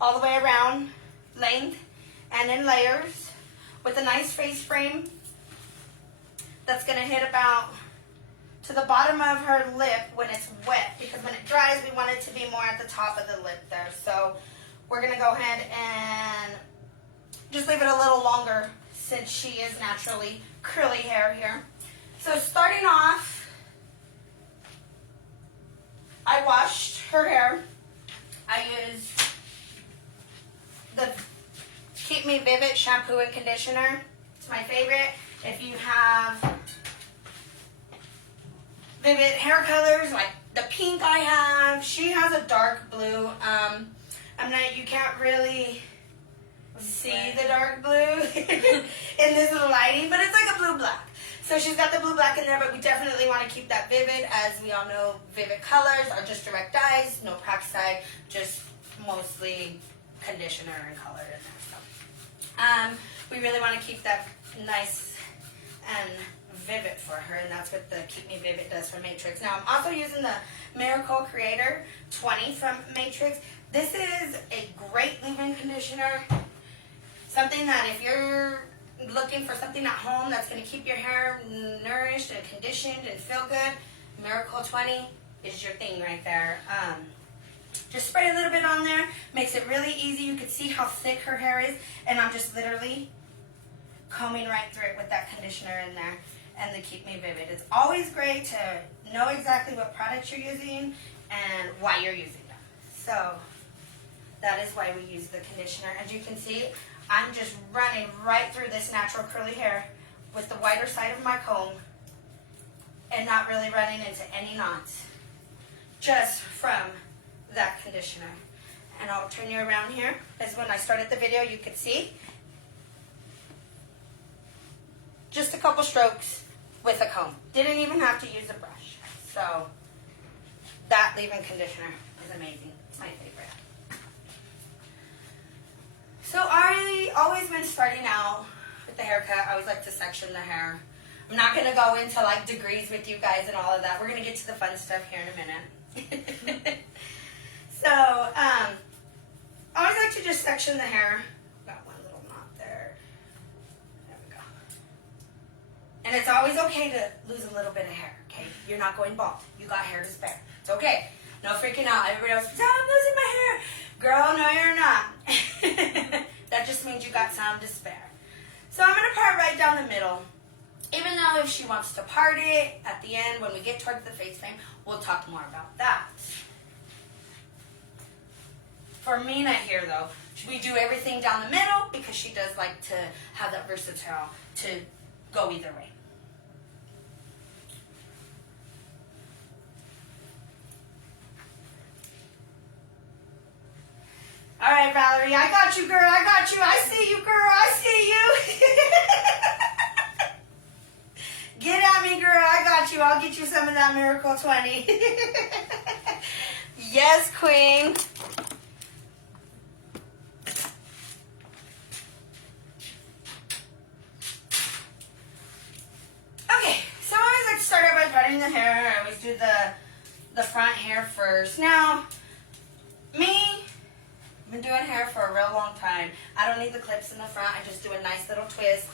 all the way around, length, and in layers, with a nice face frame that's going to hit about to the bottom of her lip when it's wet, because when it dries, we want it to be more at the top of the lip there. So we're going to go ahead and just leave it a little longer since she is naturally curly hair here. So starting off, I washed her hair. I used the Keep Me Vivid shampoo and conditioner. It's my favorite. If you have vivid hair colors like the pink I have, she has a dark blue. You can't really see the dark blue in this lighting, but it's like a blue black. So she's got the blue black in there, but we definitely want to keep that vivid. As we all know, vivid colors are just direct dyes, no peroxide, just mostly conditioner and color in there. So we really want to keep that nice and vivid for her, and that's what the Keep Me Vivid does for Matrix. Now I'm also using the Miracle Creator 20 from Matrix. This is a great leave-in conditioner. Something that if you're looking for something at home that's going to keep your hair nourished and conditioned and feel good, Miracle 20 is your thing right there. Just spray a little bit on there. Makes it really easy. You can see how thick her hair is. And I'm just literally combing right through it with that conditioner in there and the Keep Me Vivid. It's always great to know exactly what products you're using and why you're using them. So that is why we use the conditioner. As you can see, I'm just running right through this natural curly hair with the wider side of my comb and not really running into any knots, just from that conditioner. And I'll turn you around here. As when I started the video, you could see just a couple strokes with a comb. Didn't even have to use a brush. So that leave-in conditioner is amazing. It's my favorite. So I always been starting out with the haircut. I always like to section the hair. I'm not going to go into like degrees with you guys and all of that. We're going to get to the fun stuff here in a minute. So I always like to just section the hair. Got one little knot there. There we go. And it's always okay to lose a little bit of hair, okay? You're not going bald. You got hair to spare. It's okay. No freaking out. Everybody else says, oh, I'm losing my hair. Girl, no, you're not. That just means you got some to spare. So I'm going to part right down the middle. Even though if she wants to part it at the end, when we get towards the face frame, we'll talk more about that. For Mina here, though, we do everything down the middle because she does like to have that versatile to go either way. All right, Valerie, I got you, girl. I got you. I see you, girl. I see you. Get at me, girl. I got you. I'll get you some of that Miracle 20. Yes, queen. Okay, so I always like to start out by parting the hair. I always do the front hair first. Now, me, I've been doing hair for a real long time. I don't need the clips in the front. I just do a nice little twist.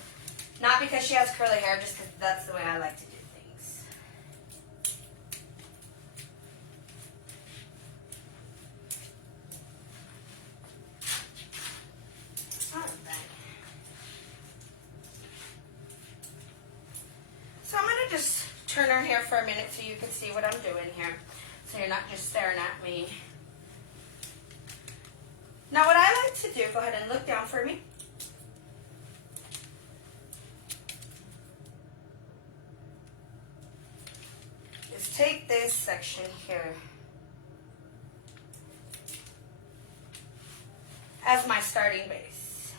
Not because she has curly hair, just because that's the way I like to do things. All right. So I'm going to just turn her hair for a minute so you can see what I'm doing here. So you're not just staring at me. Now what I like to do, go ahead and look down for me. Is take this section here as my starting base.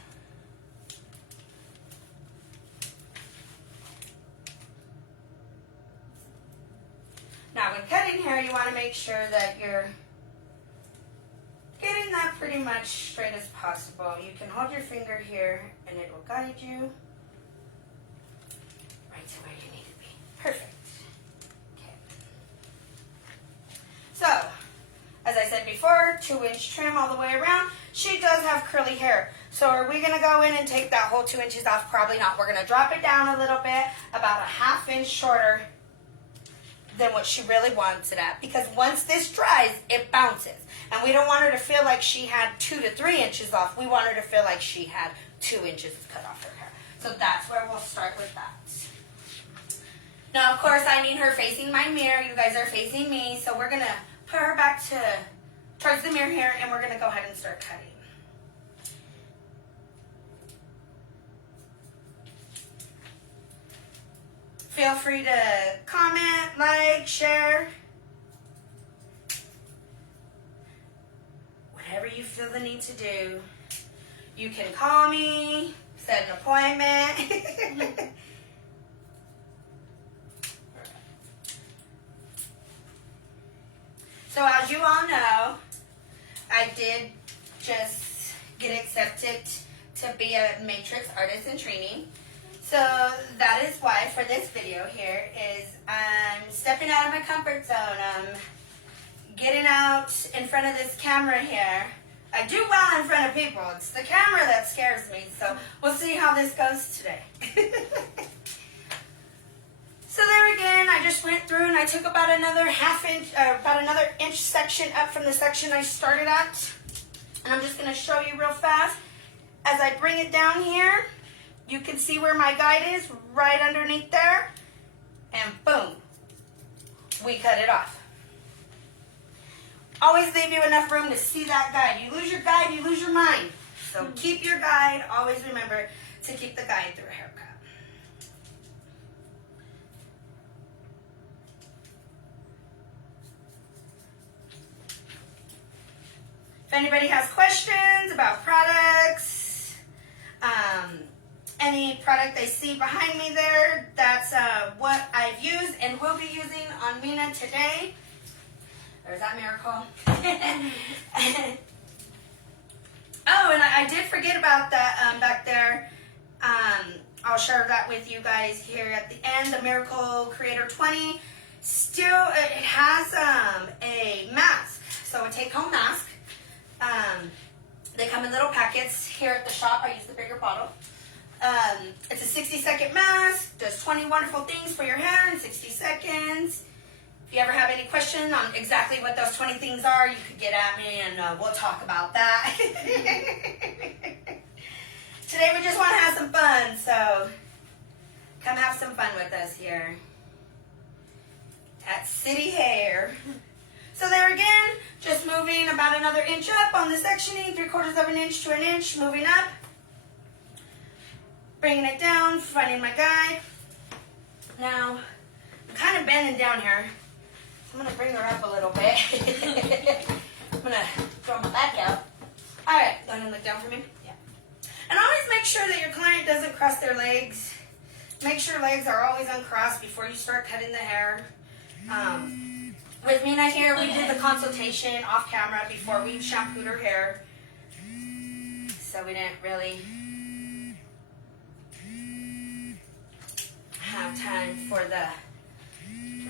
Now when cutting hair, you want to make sure that you're getting that pretty much straight as possible. You can hold your finger here and it will guide you right to where you need to be. Perfect. Okay. So, as I said before, 2-inch trim all the way around. She have curly hair. So are we gonna go in and take that whole 2 inches off? Probably not. We're gonna drop it down a little bit, about a 1/2 inch shorter than what she really wants it at, because once this dries, it bounces. And we don't want her to feel like she had 2 to 3 inches off. We want her to feel like she had 2 inches cut off her hair. So that's where we'll start with that. Now, of course, I need her facing my mirror. You guys are facing me. So we're gonna put her back towards the mirror here, and we're gonna go ahead and start cutting. Feel free to comment, like, share. Whatever you feel the need to do. You can call me, set an appointment. So as you all know, I did just get accepted to be a matrix artist in training. So that is why for this video here is I'm stepping out of my comfort zone. I'm getting out in front of this camera here. I do well in front of people. It's the camera that scares me. So we'll see how this goes today. So there again, I just went through and I took about another inch section up from the section I started at. And I'm just going to show you real fast. As I bring it down here, you can see where my guide is, right underneath there. And boom, we cut it off. Always leave you enough room to see that guide. You lose your guide, you lose your mind. So keep your guide. Always remember to keep the guide through a haircut. If anybody has questions about products, any product they see behind me there, that's what I've used and will be using on Mina today. There's that miracle. Oh, and I did forget about that back there. I'll share that with you guys here at the end. The Miracle Creator 20 still it has a mask, so a take-home mask. They come in little packets. Here at the shop, I use the bigger bottle. It's a 60-second mask. Does 20 wonderful things for your hair in 60 seconds. If you ever have any question on exactly what those 20 things are, you could get at me and we'll talk about that. Today we just want to have some fun, so come have some fun with us here at City Hair. So there again, just moving about another inch up on the sectioning, 3/4 of an inch to an inch, moving up. Bringing it down, finding my guide. Now, I'm kind of bending down here. I'm going to bring her up a little bit. I'm going to throw my back out. All right, go ahead and look down for me. Yeah. And always make sure that your client doesn't cross their legs. Make sure legs are always uncrossed before you start cutting the hair. With Mina here, we did the consultation off camera before we shampooed her hair. So we didn't really have time for the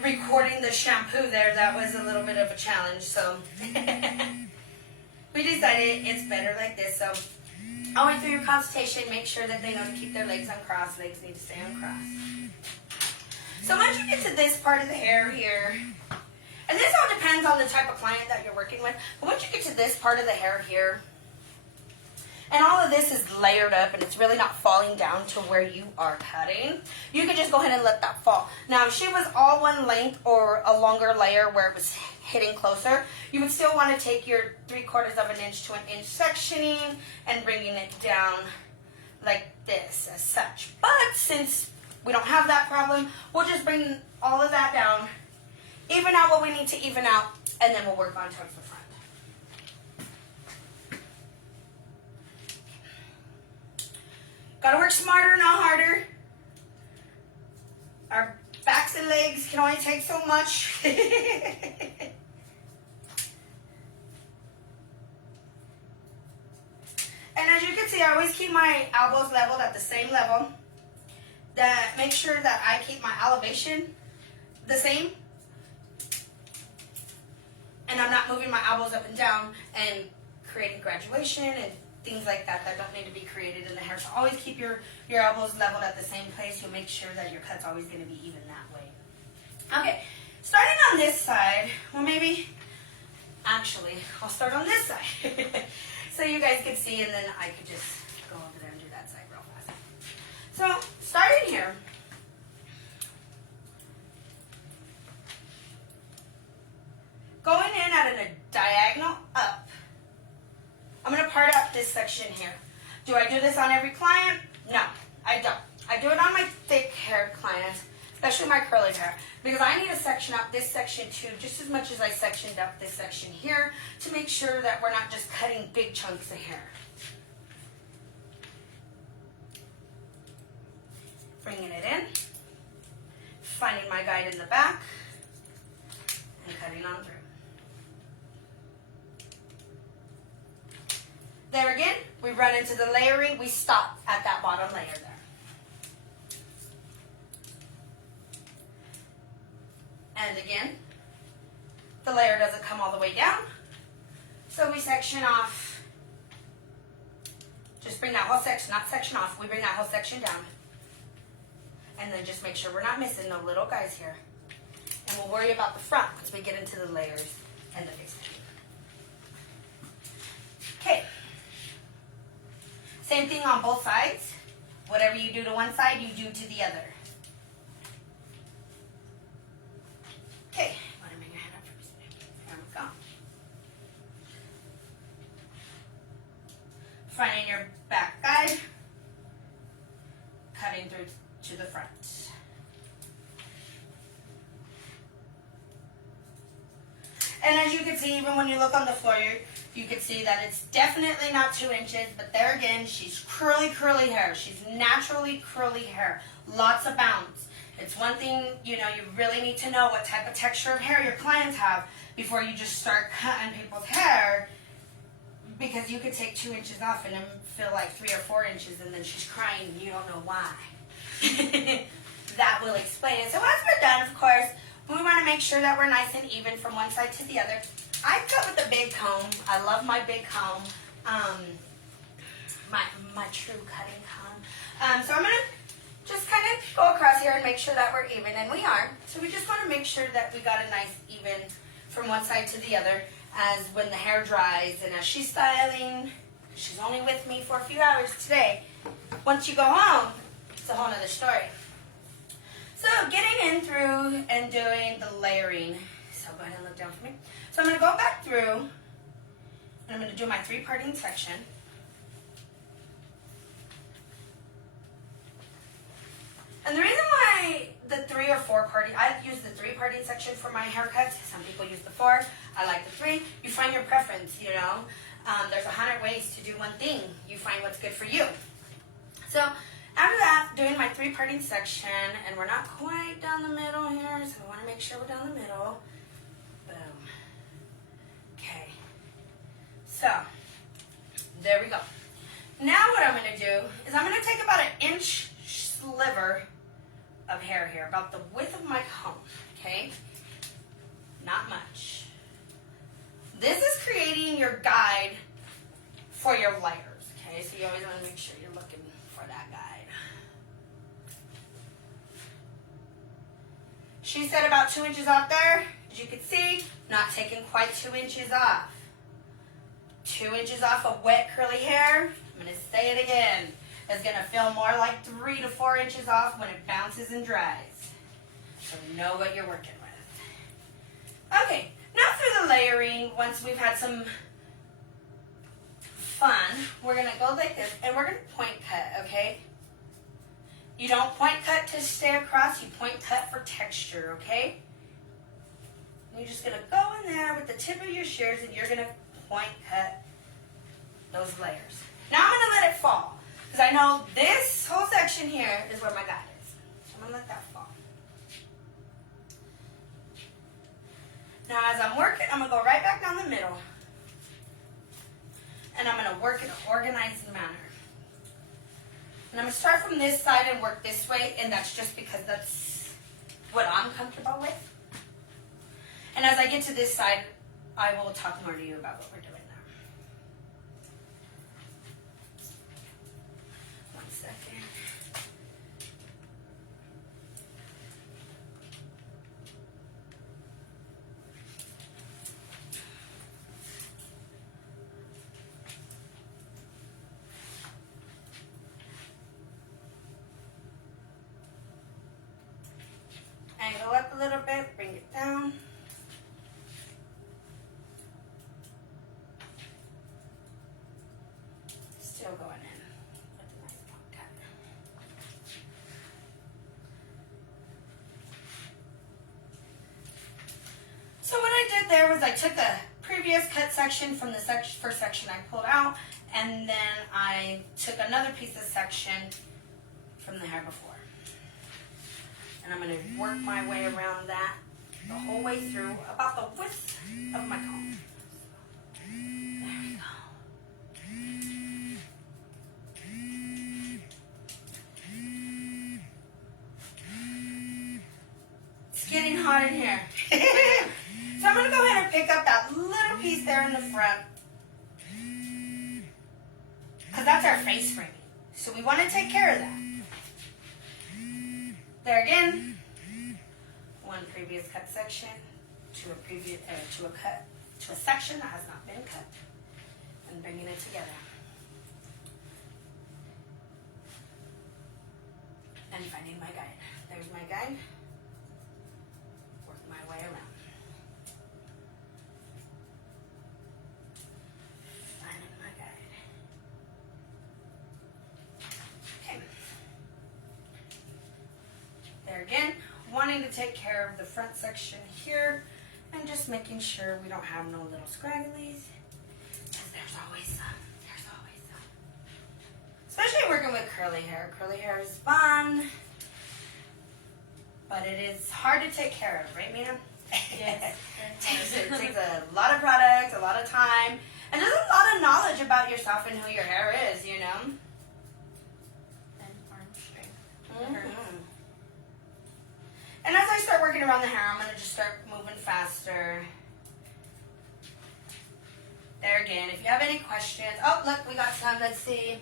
recording the shampoo there. That was a little bit of a challenge, so we decided it's better like this. So always through your consultation, make sure that they know to keep their legs uncrossed. Legs need to stay uncrossed. So once you get to this part of the hair here, and this all depends on the type of client that you're working with, but once you get to this part of the hair here, and all of this is layered up and it's really not falling down to where you are cutting, you can just go ahead and let that fall. Now, if she was all one length or a longer layer where it was hitting closer, you would still want to take your 3/4 of an inch to an inch sectioning and bringing it down like this as such. But since we don't have that problem, we'll just bring all of that down, even out what we need to even out, and then we'll work on towards the front. Gotta work smarter, not harder. Our backs and legs can only take so much. And as you can see, I always keep my elbows leveled at the same level. That make sure that I keep my elevation the same. And I'm not moving my elbows up and down and creating graduation and things like that that don't need to be created in the hair. So always keep your elbows leveled at the same place. You'll make sure that your cut's always going to be even that way. Okay, starting on this side, well maybe, actually, I'll start on this side. So you guys could see, and then I could just go over there and do that side real fast. So, starting here, going in at a diagonal up, I'm going to part up this section here. Do I do this on every client? No, I don't. I do it on my thick hair clients, especially my curly hair, because I need to section up this section too, just as much as I sectioned up this section here, to make sure that we're not just cutting big chunks of hair. Bringing it in, finding my guide in the back, and cutting on through. There again, we run into the layering, we stop at that bottom layer there. And again, the layer doesn't come all the way down, so we section off. Just bring that whole section, not section off, we bring that whole section down. And then just make sure we're not missing no little guys here. And we'll worry about the front once we get into the layers and the face painting. Okay. Same thing on both sides. Whatever you do to one side, you do to the other. Okay, want to bring your head up for a second. There we go. Finding your back guide, cutting through to the front. And as you can see, even when you look on the floor, you can see that it's definitely not 2 inches, but there again, she's curly hair. She's naturally curly hair. Lots of bounce. It's one thing, you know, you really need to know what type of texture of hair your clients have before you just start cutting people's hair, because you could take 2 inches off and then feel like 3 or 4 inches, and then she's crying and you don't know why. That will explain it. So once we're done, of course, we want to make sure that we're nice and even from one side to the other. I cut with a big comb. I love my big comb, my true cutting comb. So I'm going to just kind of go across here and make sure that we're even, and we are. So we just want to make sure that we got a nice even from one side to the other as when the hair dries and as she's styling. She's only with me for a few hours today. Once you go home, it's a whole other story. So getting in through and doing the layering. So go ahead and look down for me. So I'm going to go back through and I'm going to do my 3-parting section. And the reason why the 3 or 4 parting, I use the 3-parting section for my haircuts. Some people use the 4. I like the 3. You find your preference, you know. There's 100 ways to do one thing. You find what's good for you. So after that, doing my 3-parting section, and we're not quite down the middle here, so I want to make sure we're down the middle. Boom. Okay. So, there we go. Now what I'm going to do is I'm going to take about an inch sliver of hair here, about the width of my comb, okay? Not much. This is creating your guide for your layers, okay? So you always want to make sure you're looking for that guide. She said about 2 inches off there. As you can see, not taking quite 2 inches off. 2 inches off of wet curly hair. I'm going to say it again. It's going to feel more like 3 to 4 inches off when it bounces and dries. So know what you're working with. Okay, now through the layering, once we've had some fun, we're going to go like this, and we're going to point cut, okay? You don't point cut to stay across, you point cut for texture, okay? And you're just going to go in there with the tip of your shears, and you're going to point cut those layers. Now I'm going to let it fall, because I know this whole section here is where my guide is. So I'm going to let that fall. Now as I'm working, I'm going to go right back down the middle. And I'm going to work in an organized manner. And I'm going to start from this side and work this way, and that's just because that's what I'm comfortable with. And as I get to this side, I will talk more to you about what we're doing second. And go up a little bit, bring it down. Still going in with a nice pump cut. So what I did there was I took the previous cut section from the first section I pulled out, and then I took another piece of section from the hair before. And I'm going to work my way around that the whole way through, about the width of my comb. There we go. It's getting hot in here. So I'm going to go ahead and pick up that little piece there in the front, because that's our face framing. So we want to take care of that. There again, one previous cut section to a section that has not been cut, and bringing it together. And finding my guide. There's my guide. Work my way around. Finding my guide. Okay. There again, wanting to take care of the front section here and just making sure we don't have no little scragglies, because there's always some. There's always some. Especially working with curly hair. Curly hair is fun, but it is hard to take care of, right, Mina? Yes. It takes a lot of products, a lot of time, and there's a lot of knowledge about yourself and who your hair is, you know? And arm strength. Mm-hmm. And as I start working around the hair, I'm going to just start moving faster. There again, if you have any questions. Oh, look, we got some. Let's see.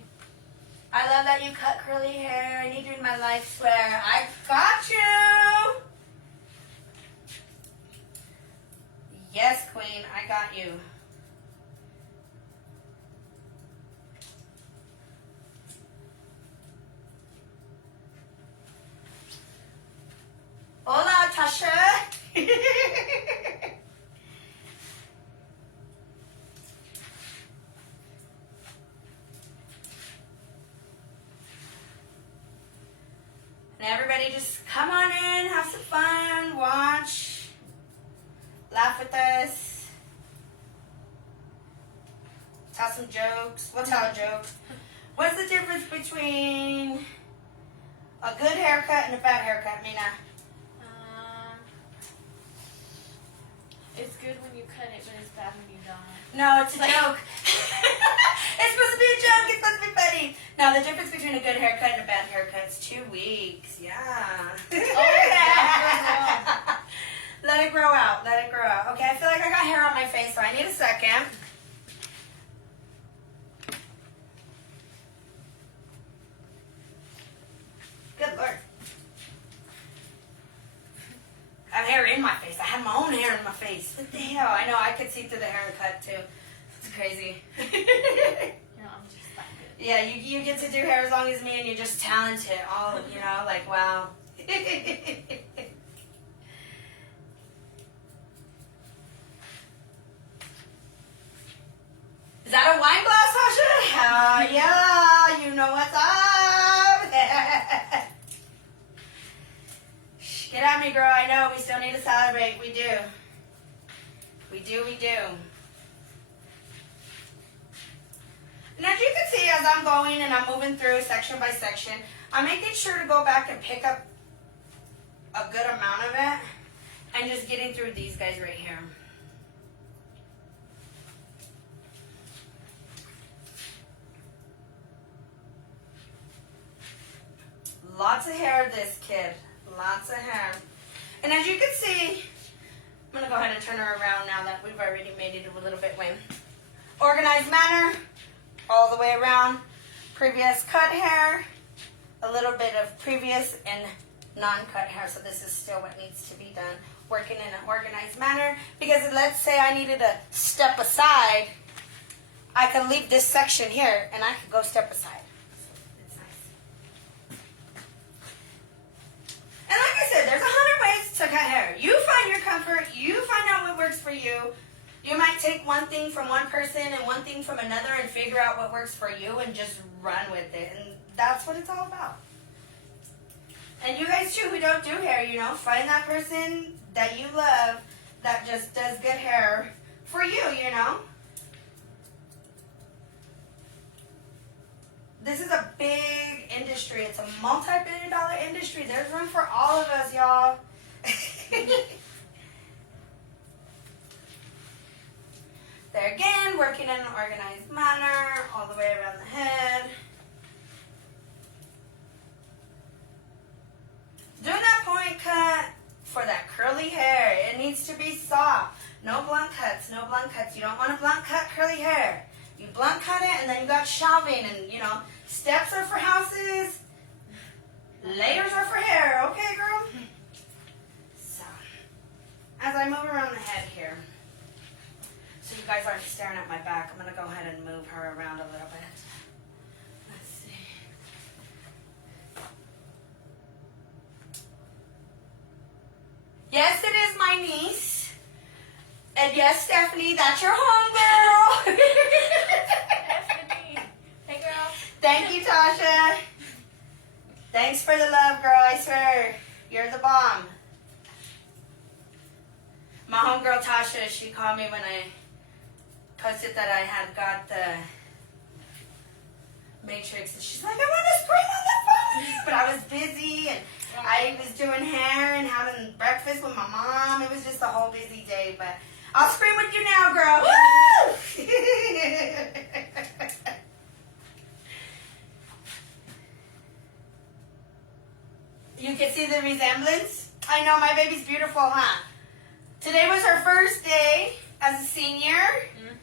I love that you cut curly hair. I need you in my life, swear. I got you. Yes, queen, I got you. Hola, Tasha. And everybody just come on in, have some fun, watch, laugh with us, tell some jokes. We'll tell a joke. What's the difference between a good haircut and a bad haircut, Mina? It's good when you cut it, but it's bad when you don't. No, it's a joke. It's supposed to be a joke. It's supposed to be funny. No, the difference between a good haircut and a bad haircut is 2 weeks. Yeah. Oh, yeah. Let it grow out. Let it grow out. Okay, I feel like I got hair on my face, so I need a second. Good Lord. I have hair in my face. I had my own hair in my face. What the hell? I know. I could see through the haircut too. It's crazy. You know, I'm just that good. Yeah, you get to do hair as long as me, and you're just talented. All you know, like wow. Is that a wine glass, Sasha? Yeah, you know what's up. Shh, get at me, girl. I know we still need to celebrate. We do. We do. We do. And as you can see, as I'm going and I'm moving through section by section, I'm making sure to go back and pick up a good amount of it and just getting through these guys right here. Lots of hair, this kid. Lots of hair. And as you can see, I'm going to go ahead and turn her around now that we've already made it a little bit way. Organized manner, all the way around. Previous cut hair, a little bit of previous and non-cut hair, so this is still what needs to be done, working in an organized manner, because let's say I needed to step aside, I could leave this section here and I could go step aside. It's nice. And like I said, there's 100 ways to cut hair. You find your comfort, you find out what works for you. You might take one thing from one person and one thing from another and figure out what works for you and just run with it. And that's what it's all about. And you guys too who don't do hair, you know, find that person that you love that just does good hair for you, you know. This is a big industry. It's a multi-billion-dollar industry. There's room for all of us, y'all. There again, working in an organized manner, all the way around the head. Doing that point cut for that curly hair. It needs to be soft. No blunt cuts, no blunt cuts. You don't want a blunt cut curly hair. You blunt cut it and then you got shelving and, you know, steps are for houses, layers are for hair. Okay, girl? So, as I move around the head here, so you guys aren't staring at my back, I'm going to go ahead and move her around a little bit. Let's see. Yes, it is my niece. And yes, Stephanie, that's your homegirl. Stephanie. Hey, girl. Thank you, Tasha. Thanks for the love, girl. I swear, you're the bomb. My homegirl, Tasha, she called me when I posted that I had got the Matrix, and she's like, I want to scream on the phone. But I was busy, and I was doing hair and having breakfast with my mom. It was just a whole busy day, but I'll scream with you now, girl. Woo! You can see the resemblance? I know, my baby's beautiful, huh? Today was her first day as a senior. Mm-hmm.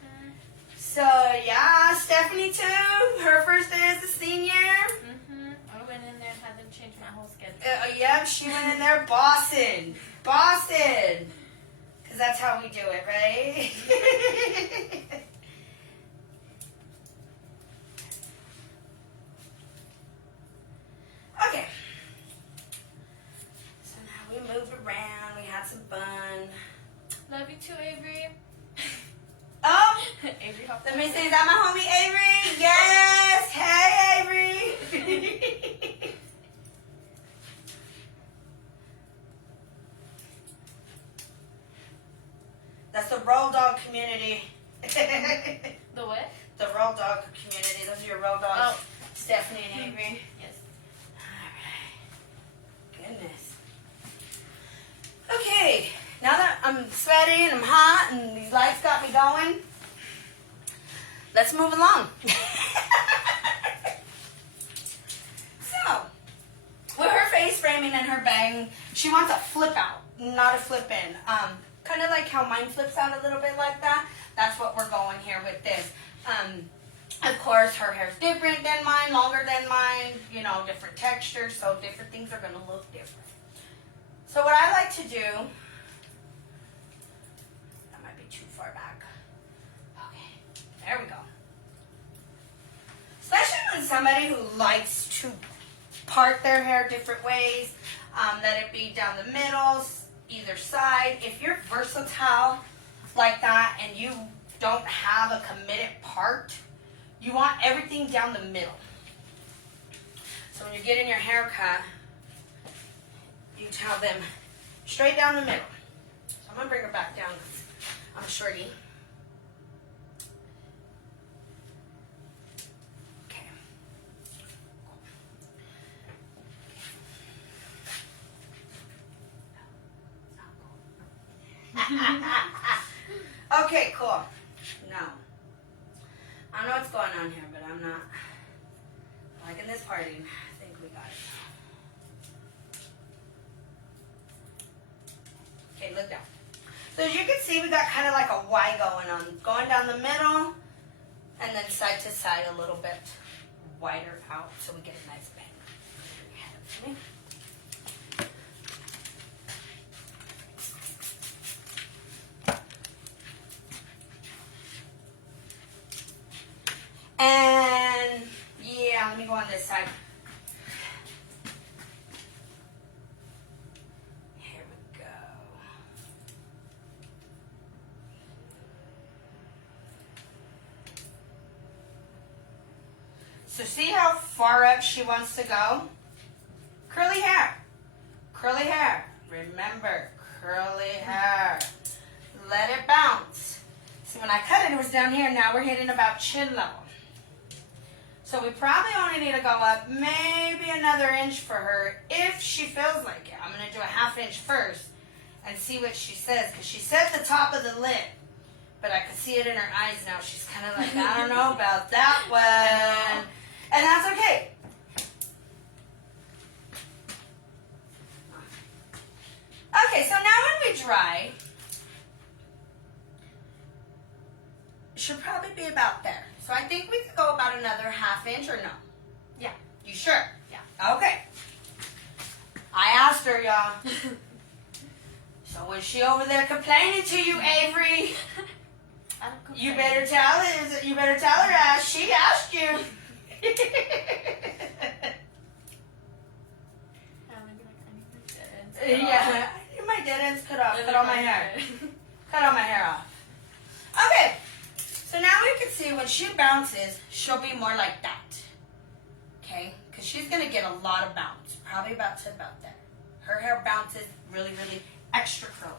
So, yeah, Stephanie too. Her first day as a senior. Mm-hmm. I went in there and had them change my whole schedule. Yep, she went in there bossing. Bossing. Because that's how we do it, right? Okay. So now we moved around. We had some fun. Love you too, Avery. Oh! Avery, hop Let me see, is that my homie Avery? Yes! Hey, Avery! That's the Roll Dog community. The what? The Roll Dog community. Those are your Roll Dogs. Oh. Stephanie and Avery. Yes. Alright. Goodness. Okay. Now that I'm sweaty and I'm hot and these lights got me going, let's move along. So, with her face framing and her bang, she wants a flip out, not a flip in. Kind of like how mine flips out a little bit like that. That's what we're going here with this. Of course, her hair's different than mine, longer than mine, you know, different textures, so different things are going to look different. So what I like to do, that might be too far back. Okay, there we go. Especially when somebody who likes to part their hair different ways, let it be down the middle, either side. If you're versatile like that and you don't have a committed part, you want everything down the middle. So when you're getting your hair cut, you tell them straight down the middle. So I'm going to bring her back down because I'm a shorty. Okay. Okay, cool. Now, I don't know what's going on here, but I'm not liking this party. I think we got it. Okay, look down. So as you can see, we got kind of like a Y going down the middle, and then side to side a little bit wider out, so we get a nice bang. And yeah, let me go on this side. Here we go. So see how far up she wants to go? Curly hair. Curly hair. Remember, curly hair. Let it bounce. See, when I cut it, it was down here. Now we're hitting about chin level. So we probably only need to go up maybe another inch for her if she feels like it. I'm going to do a ½ inch first and see what she says. Because she said the top of the lip. But I can see it in her eyes now. She's kind of like, I don't know about that one. And that's okay. Okay, so now when we dry, it should probably be about there. So I think we could go about another ½ inch or no? Yeah. You sure? Yeah. Okay. I asked her, y'all. So was she over there complaining to you, Avery? I don't complain. You better tell her. You better tell her as she asked you. I'm gonna be like, I need my dead ends cut Yeah, I need my dead ends cut off. Cut all my hair. Cut all my hair off. Okay. So now we can see when she bounces, she'll be more like that. Okay? Because she's going to get a lot of bounce. Probably about there. Her hair bounces really, really extra curly.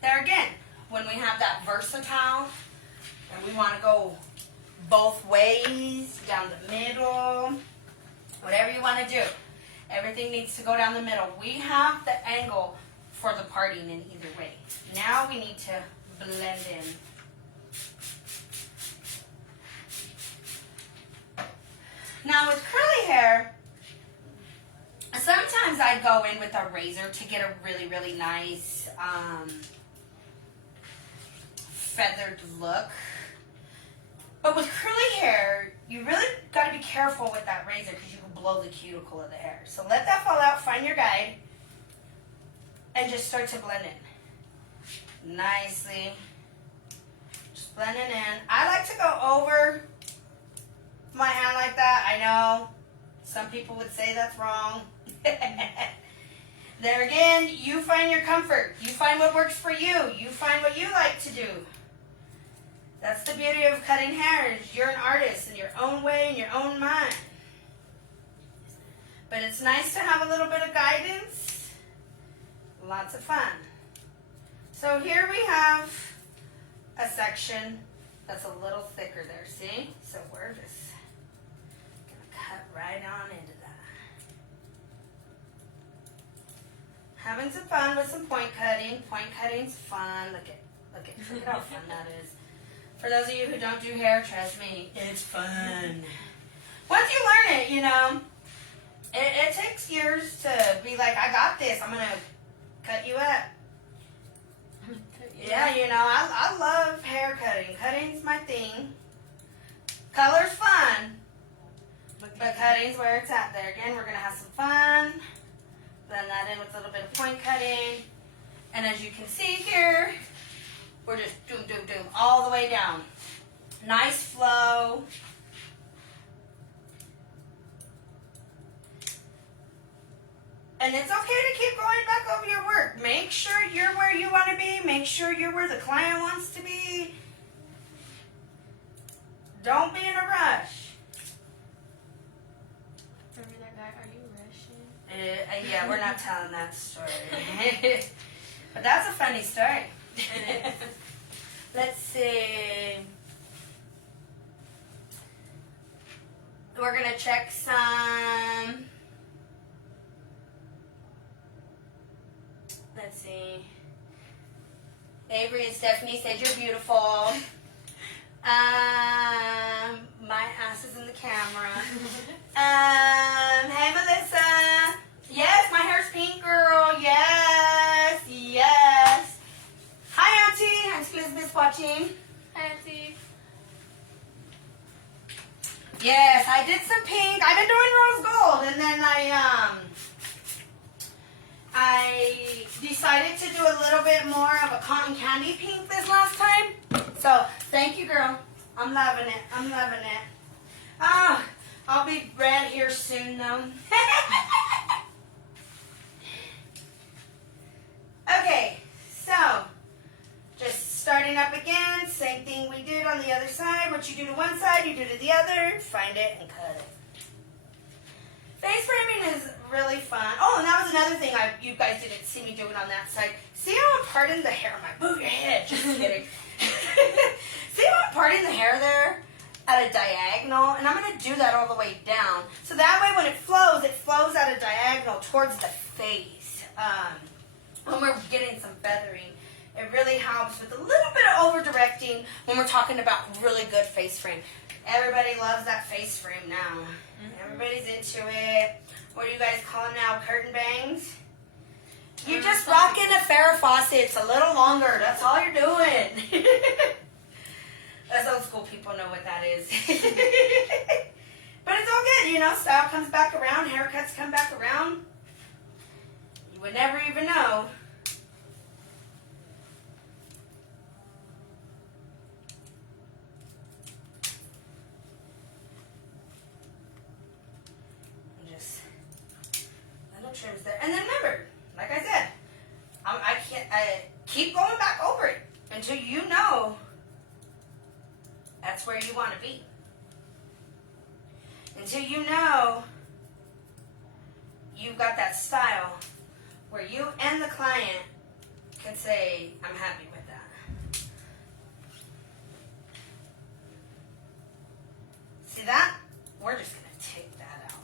There again, when we have that versatile and we want to go both ways, down the middle, whatever you want to do, everything needs to go down the middle. We have the angle for the parting in either way. Now we need to blend in. Now with curly hair, sometimes I go in with a razor to get a really, really nice feathered look. But with curly hair, you really got to be careful with that razor because you can blow the cuticle of the hair. So let that fall out, find your guide, and just start to blend in. Nicely. Just blending in. I like to go over my hand like that. I know some people would say that's wrong. There again, you find your comfort. You find what works for you. You find what you like to do. That's the beauty of cutting hair. Is you're an artist in your own way, in your own mind. But it's nice to have a little bit of guidance. Lots of fun. So here we have a section that's a little thicker there, see? So we're just going to cut right on into that. Having some fun with some point cutting. Point cutting's fun. Look at how fun that is. For those of you who don't do hair, trust me, it's fun. Once you learn it, you know, it takes years to be like, I got this. I'm going to cut you up. Yeah, you know, I love hair cutting. Cutting's my thing. Color's fun, but cutting's where it's at. There again, we're going to have some fun. Blend that in with a little bit of point cutting. And as you can see here, we're just doom, doom, doom, all the way down. Nice flow. And it's okay to keep going back over your work. Make sure you're where you want to be. Make sure you're where the client wants to be. Don't be in a rush. Remember that guy, are you rushing? Yeah, we're not telling that story. But that's a funny story. Let's see. We're going to check some. Let's see. Avery and Stephanie said you're beautiful. My ass is in the camera. Hey Melissa. Yes, my hair's pink, girl. Yes, yes. Hi Auntie. Auntie Elizabeth's watching. Hi, Auntie. Yes, I did some pink. I've been doing rose gold, and then I decided to do a little bit more of a cotton candy pink this last time. So, thank you, girl. I'm loving it. I'm loving it. Ah, I'll be red here soon, though. Okay, so just starting up again. Same thing we did on the other side. What you do to one side, you do to the other. Find it and cut it. Face framing is really fun. Oh, and that was another thing you guys didn't see me doing on that side. See how I'm parting the hair? I'm like, move your head. Just kidding. See how I'm parting the hair there at a diagonal? And I'm going to do that all the way down. So that way when it flows at a diagonal towards the face. When we're getting some feathering, it really helps with a little bit of over-directing when we're talking about really good face frame. Everybody loves that face frame now. Everybody's into it. What are you guys calling now? Curtain bangs? You're just rocking a Farrah Fawcett. It's a little longer. That's all you're doing. Us old school people know what that is. But it's all good, you know. Style comes back around. Haircuts come back around. You would never even know. Trims there. And then remember, like I said, I keep going back over it until you know that's where you want to be. Until you know you've got that style where you and the client can say, I'm happy with that. See that? We're just going to take that out.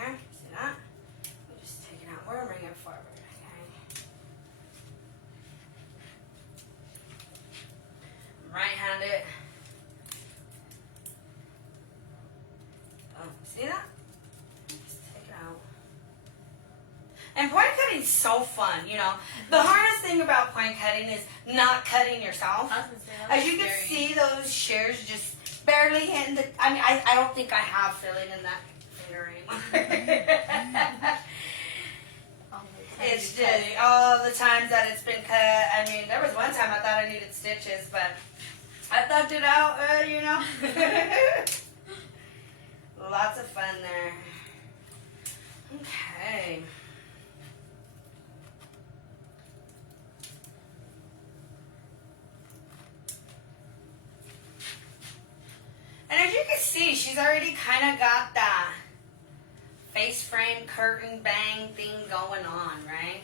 Here, see that? We just take it out. We're bringing it forward, okay? Right-handed. Oh, see that? Just take it out. And point cutting is so fun, you know. The hardest thing about point cutting is not cutting yourself. As you can see, those shears just barely hitting the. I mean, I don't think I have filling in that. It's just all the times that it's been cut. I mean, there was one time I thought I needed stitches, but I thugged it out, you know. Lots of fun there. Okay. And as you can see, she's already kind of got that face frame curtain bang thing going on, right?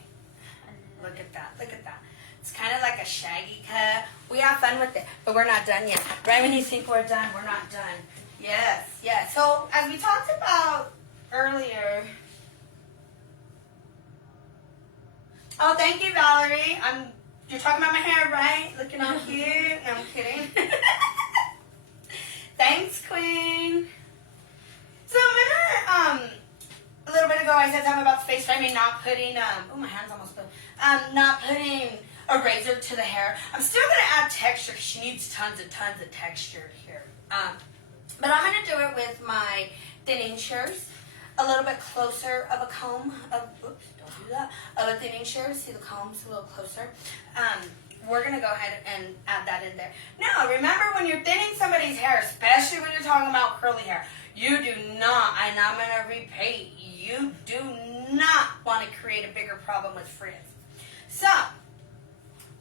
Look at that. Look at that. It's kind of like a shaggy cut. We have fun with it, but we're not done yet. Right when you think we're done, we're not done. Yes, yes. So as we talked about earlier. Oh, thank you, Valerie. You're talking about my hair, right? Looking all cute. No, I'm kidding. Thanks, Queen. So remember, a little bit ago I said something about the face framing, not putting, oh, my hand's almost full. Not putting a razor to the hair. I'm still going to add texture because she needs tons and tons of texture here. But I'm going to do it with my thinning shears. A little bit closer of a comb. Oops, don't do that. Of a thinning shears. See the comb's a little closer. We're going to go ahead and add that in there. Now, remember when you're thinning somebody's hair, especially when you're talking about curly hair, you do not, and I'm going to repeat, you do not want to create a bigger problem with frizz. So,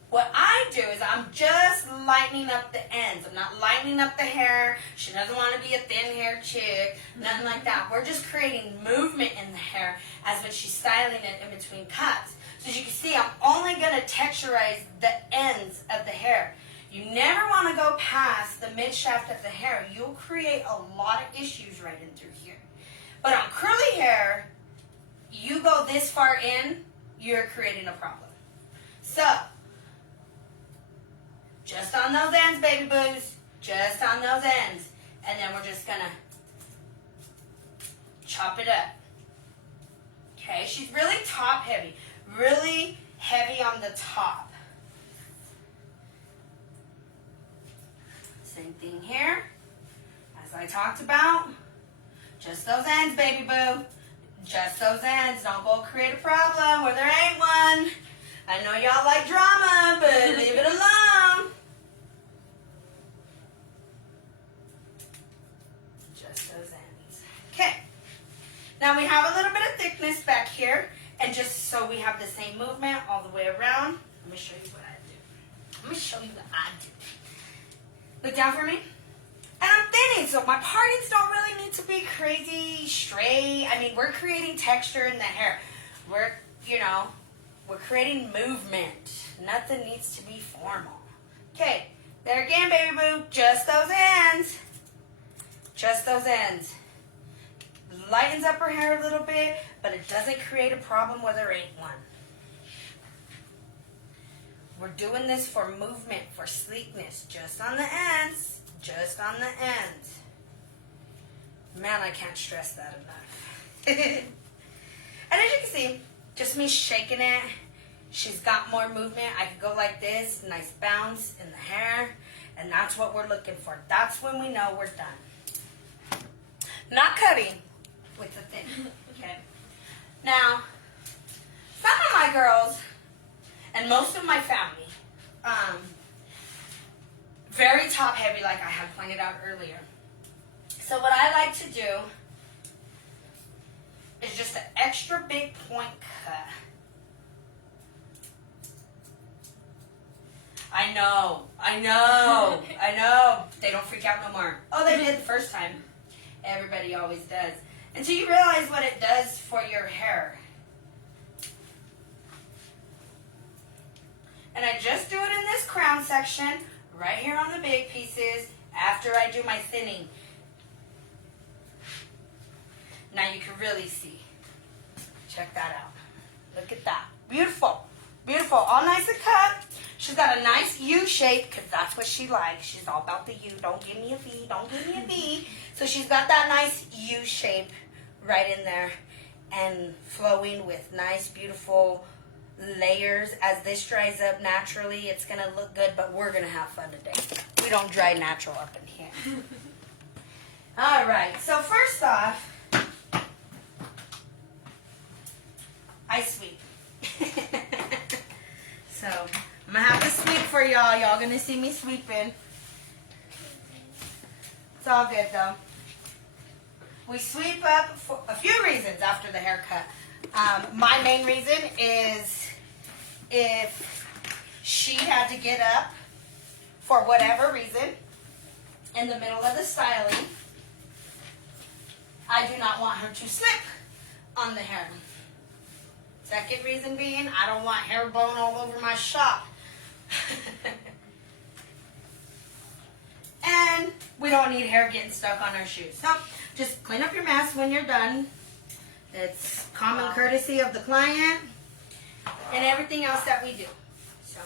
what I do is I'm just lightening up the ends. I'm not lightening up the hair. She doesn't want to be a thin-haired chick, nothing like that. We're just creating movement in the hair as when she's styling it in between cuts. So as you can see, I'm only going to texturize the ends of the hair. You never want to go past the mid-shaft of the hair. You'll create a lot of issues right in through here. But on curly hair, you go this far in, you're creating a problem. So, just on those ends, baby boos. Just on those ends. And then we're just going to chop it up. Okay, she's really top heavy. Really heavy on the top. Same thing here. as I talked about, just those ends, baby boo. Just those ends. Don't go create a problem where there ain't one. I know y'all like drama, but leave it alone. Just those ends. Okay. Now we have a little bit of thickness back here, and just so we have the same movement all the way around, let me show you what I do. Let me show you what I do. Look down for me. And I'm thinning, so my partings don't really need to be crazy straight. I mean, we're creating texture in the hair. We're creating movement. Nothing needs to be formal. Okay, there again, baby boo. Just those ends. Just those ends. Lightens up her hair a little bit, but it doesn't create a problem where there ain't one. We're doing this for movement, for sleekness. Just on the ends. Just on the ends. Man, I can't stress that enough. And as you can see, just me shaking it. She's got more movement. I could go like this, nice bounce in the hair, and that's what we're looking for. That's when we know we're done. Not cutting with the thin. Okay. Now, some of my girls and most of my family, very top heavy, like I had pointed out earlier. So what I like to do is just an extra big point cut. I know. They don't freak out no more. Oh, they did the first time. Everybody always does. Until you realize what it does for your hair. And I just do it in this crown section, right here on the big pieces, after I do my thinning. Now you can really see. Check that out. Look at that. Beautiful. Beautiful. All nice and cut. She's got a nice U shape because that's what she likes. She's all about the U. Don't give me a V. Don't give me a V. So she's got that nice U shape right in there and flowing with nice, beautiful layers. As this dries up naturally, it's going to look good, but we're going to have fun today. We don't dry natural up in here. All right. So first off, I sweep. So I'm going to have to sweep for y'all. Y'all going to see me sweeping. It's all good, though. We sweep up for a few reasons after the haircut. My main reason is if she had to get up for whatever reason in the middle of the styling, I do not want her to slip on the hair. Second reason being, I don't want hair blowing all over my shop. And we don't need hair getting stuck on our shoes. So just clean up your mess when you're done. It's common courtesy of the client and everything else that we do. So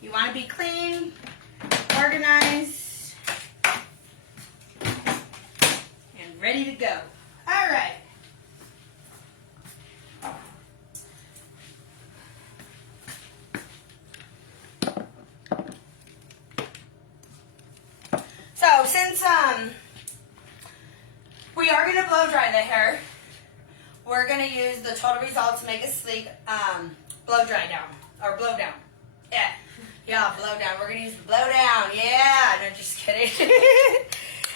you want to be clean, organized, and ready to go. All right. So since we are going to blow dry the hair, we're going to use the Total Results Mega Sleek blow dry down, or blow down. Yeah, blow down. We're going to use the blow down. Yeah, no, just kidding.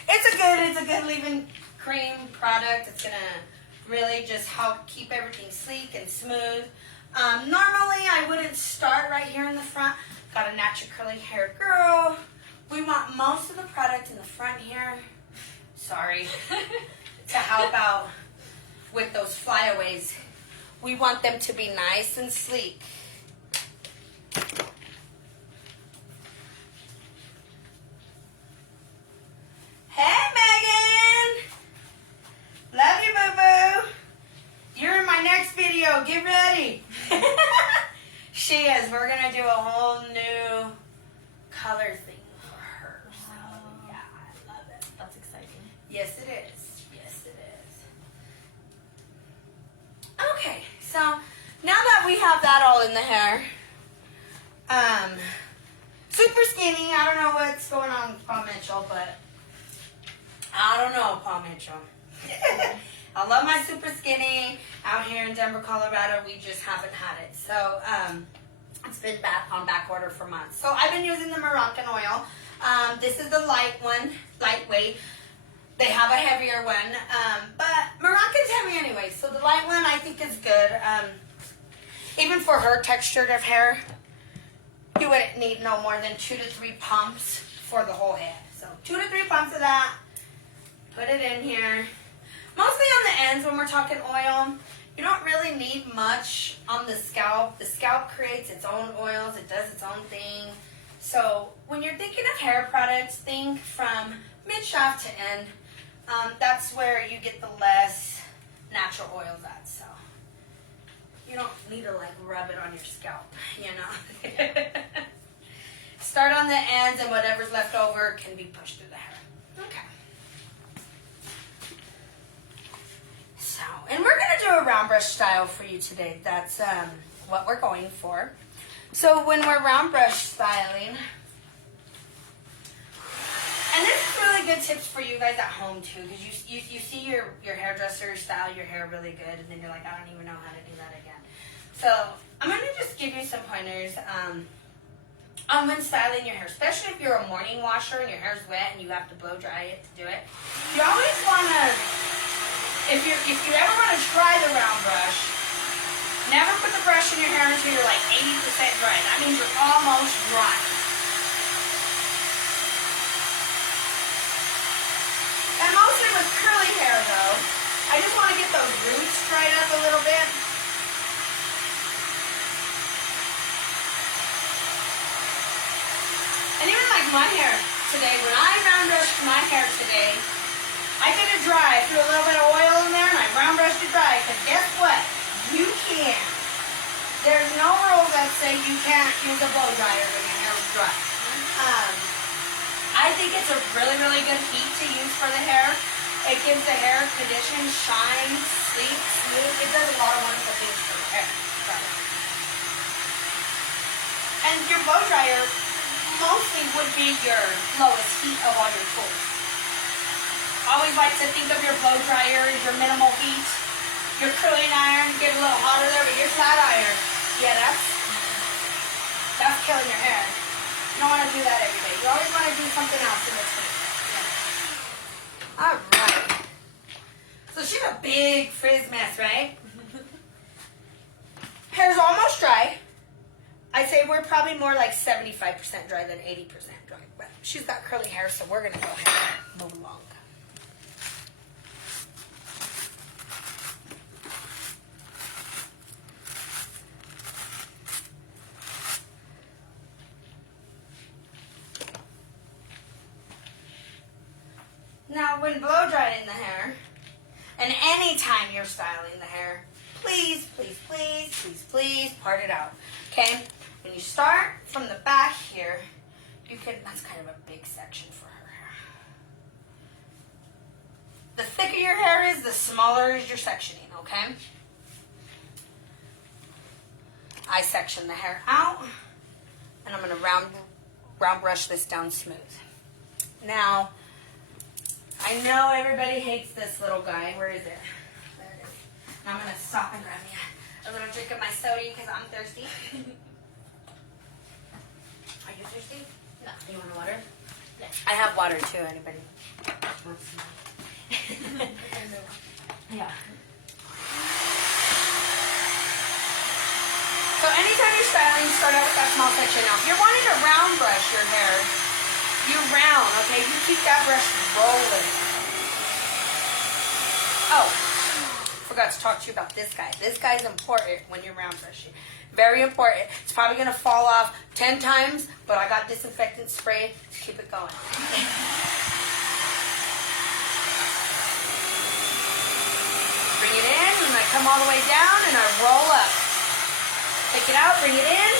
It's a good leave-in cream product. It's going to really just help keep everything sleek and smooth. Normally, I wouldn't start right here in the front. Got a natural curly hair girl. We want most of the product in the front here. Sorry. To help out with those flyaways. We want them to be nice and sleek. Hey, Megan! Love you, boo-boo. You're in my next video. Get ready. She is. We're going to do a whole new color thing for her. So, yeah, I love it. That's exciting. Yes, it is. Yes, it is. Okay, so now that we have that all in the hair, super skinny. I don't know what's going on with Paul Mitchell, but I don't know, Paul Mitchell. I love my super skinny. Out here in Denver, Colorado, we just haven't had it. So it's been back on back order for months. So I've been using the Moroccan oil. This is the light one, lightweight. They have a heavier one, but Moroccan's heavy anyway. So the light one I think is good. Even for her textured of hair, you wouldn't need no more than 2 to 3 pumps for the whole head. So 2 to 3 pumps of that. Put it in here. Mostly on the ends when we're talking oil. You don't really need much on the scalp. The scalp creates its own oils. It does its own thing. So when you're thinking of hair products, think from mid-shaft to end. That's where you get the less natural oils at. So you don't need to like rub it on your scalp, you know. Start on the ends and whatever's left over can be pushed through the hair. Okay. So, and we're going to do a round brush style for you today. That's what we're going for. So when we're round brush styling, and this is really good tips for you guys at home too, because you see your hairdresser style your hair really good, and then you're like, I don't even know how to do that again. So I'm going to just give you some pointers on when styling your hair, especially if you're a morning washer and your hair's wet and you have to blow dry it to do it. You always want to, if you ever want to try the round brush, never put the brush in your hair until you're like 80% dry. That means you're almost dry. And mostly with curly hair though, I just want to get those roots dried up a little bit. And even like my hair today, when I round brushed my hair today, I did it dry. I threw a little bit of oil in there and I round brushed it dry. Because guess what? You can. There's no rules that say you can't use a blow dryer when your hair is dry. I think it's a really, really good heat to use for the hair. It gives the hair condition, shine, sleek, smooth. It does a lot of wonderful things for the hair. And your blow dryer mostly would be your lowest heat of all your tools. Always like to think of your blow dryer as your minimal heat. Your curling iron, get a little hotter there, but your flat iron, yeah, that's killing your hair. You don't want to do that every day. You always want to do something else in between. Yeah. All right. So she's a big frizz mess, right? Hair's almost dry. I'd say we're probably more like 75% dry than 80% dry. But she's got curly hair, so we're going to go ahead and move along. Now, when blow drying the hair, and anytime you're styling the hair, please, please, please, please, please part it out, okay? When you start from the back here, you can, that's kind of a big section for her hair. The thicker your hair is, the smaller is your sectioning, okay? I section the hair out, and I'm going to round brush this down smooth. Now, I know everybody hates this little guy. Where is it? There it is. Now I'm going to stop and grab me a little drink of my soda because I'm thirsty. Are you thirsty? No. You want water? Yes. I have water too, anybody? Yeah. So anytime you're styling, start out with that small section. Now, if you're wanting to round brush your hair, you round, okay? You keep that brush rolling. Oh, forgot to talk to you about this guy. This guy's important when you're round brushing. Very important. It's probably going to fall off 10 times, but I got disinfectant spray to keep it going. Bring it in, and I come all the way down, and I roll up. Take it out, bring it in,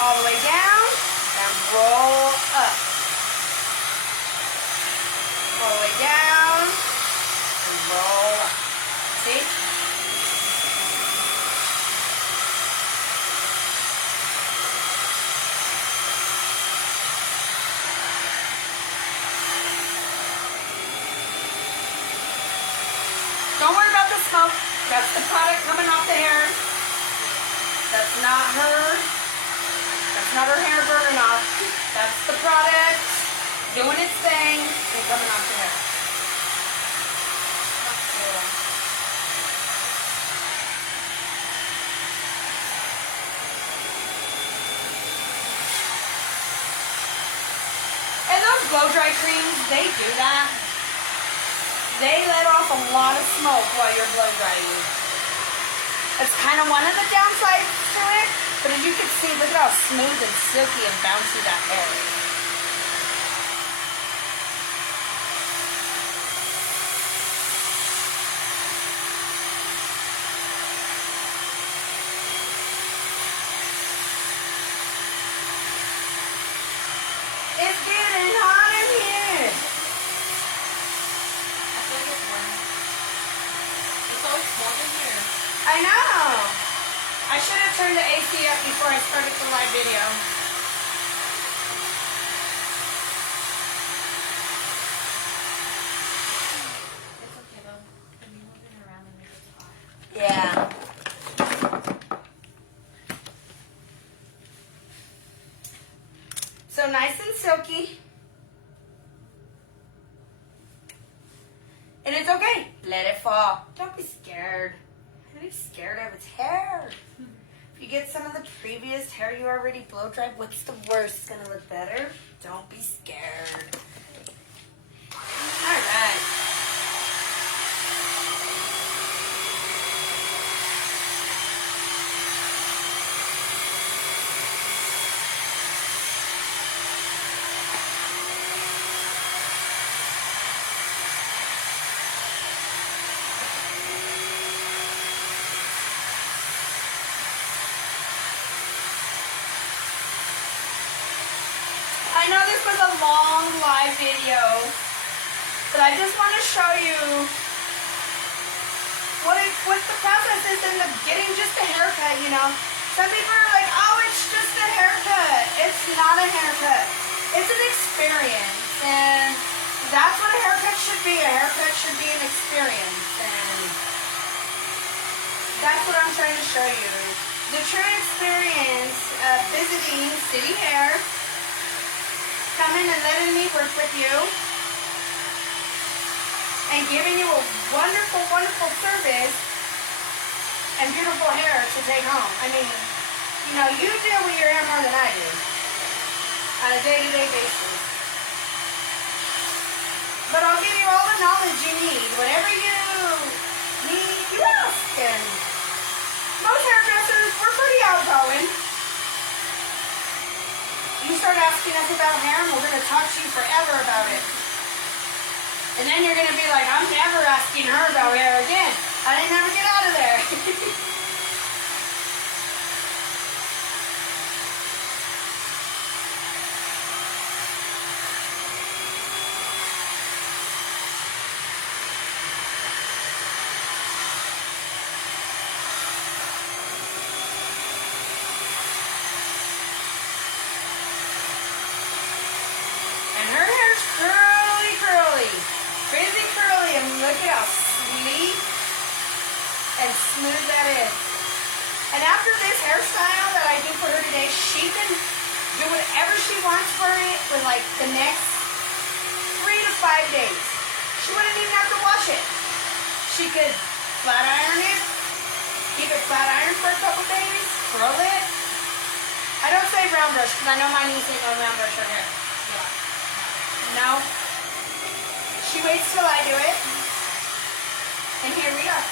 all the way down, and roll up. All the way down and roll up. See? the smoke. That's the product coming off the hair. That's not her. That's not her hair burning off. That's the product doing its thing and coming off the hair. And those blow dry creams, they do that. They let off a lot of smoke while you're blow drying. It's kind of one of the downsides to it, but as you can see, look at how smooth and silky and bouncy that hair is. It's getting hot in here. I feel like it's warm. It's always warm in here. I know. I should have turned the AC up before I started the live video. It's okay though. If you move it around and make it hot. Yeah. So nice and silky. And it's okay. Let it fall. Don't be scared. Don't be scared of its hair. If you get some of the previous hair you already blow dried, what's the worst? It's gonna look better. Don't be scared. All right. I know this was a long live video, but I just want to show you what the process is in the getting just a haircut, you know. Some people are like, oh, it's just a haircut. It's not a haircut. It's an experience, and that's what a haircut should be. A haircut should be an experience, and that's what I'm trying to show you. The true experience of visiting City Hair, coming and letting me work with you, and giving you a wonderful, wonderful service and beautiful hair to take home. I mean, you know, you deal with your hair more than I do on a day-to-day basis. But I'll give you all the knowledge you need. Whatever you need, you ask. And most hairdressers, we're pretty outgoing. You start asking us about hair and we're going to talk to you forever about it. And then you're going to be like, I'm never asking her about hair again. I didn't ever get out of there. And her hair's curly, curly. Crazy curly. And look at how sleek and smooth that is. And after this hairstyle that I do for her today, she can do whatever she wants for it for like the next 3 to 5 days. She wouldn't even have to wash it. She could flat iron it, keep it flat iron for a couple days, curl it. I don't say round brush because I know my niece ain't gonna round brush her hair. No. She waits till I do it. And here we are.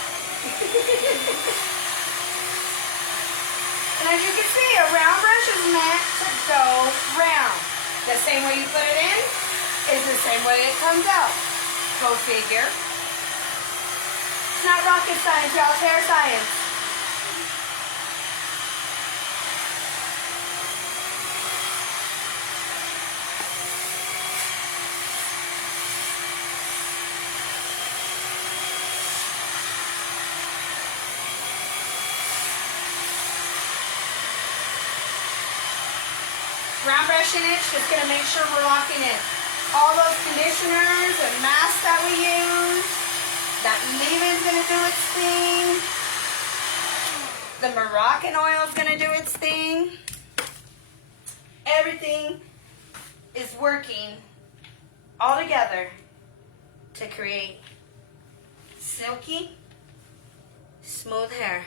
And as you can see, a round brush is meant to go round. The same way you put it in is the same way it comes out. Go figure. It's not rocket science, y'all. It's hair science. Round brushing it's just going to make sure we're locking in all those conditioners and masks that we use. That leave-in's gonna do its thing. The Moroccan oil's gonna do its thing. Everything is working all together to create silky, smooth hair.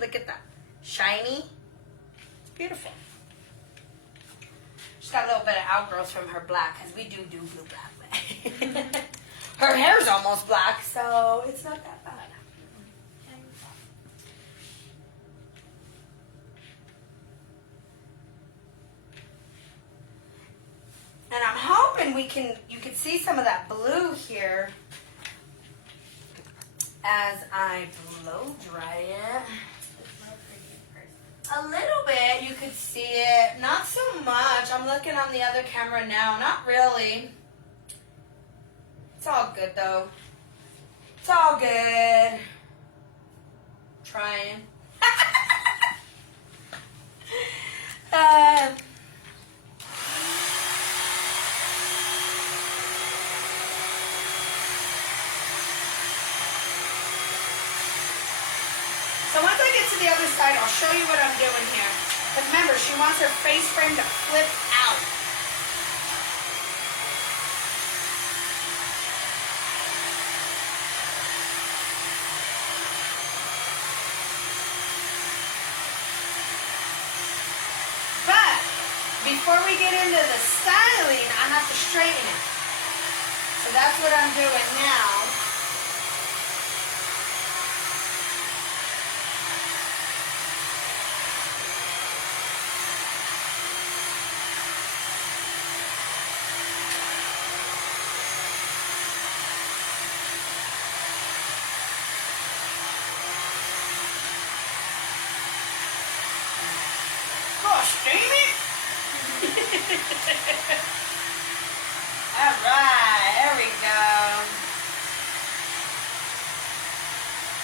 Look at that. Shiny. It's beautiful. She's got a little bit of outgrowth from her black, because we do blue black. Her hair's almost black, so it's not that bad. And I'm hoping you can see some of that blue here as I blow dry it. A little bit, you could see it. Not so much. I'm looking on the other camera now. Not really. It's all good though. It's all good. Trying. So once I get to the other side, I'll show you what I'm doing here. Because remember, she wants her face frame to flip out. But before we get into the styling, I have to straighten it. So that's what I'm doing now. Alright, there we go.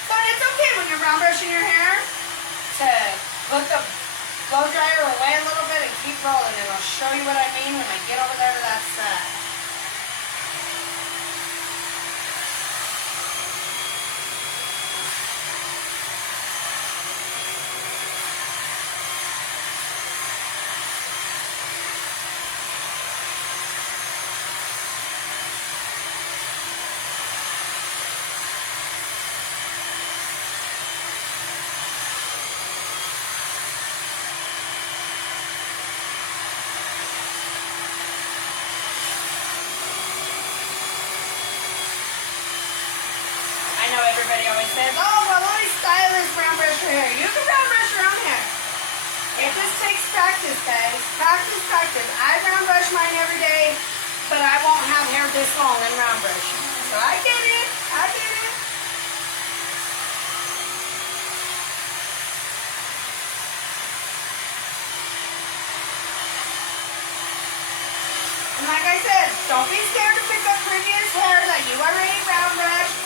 But it's okay when you're round brushing your hair to put the blow dryer away a little bit and keep rolling, and I'll show you what I mean when I get over there to that side. Everybody always says, oh, well, only stylists brown brush your hair. You can brown brush your own hair. It just takes practice, guys. Practice, practice. I brown brush mine every day, but I won't have hair this long in round brush. So I get it. I get it. And like I said, don't be scared to pick up previous hair that you already brown brushed.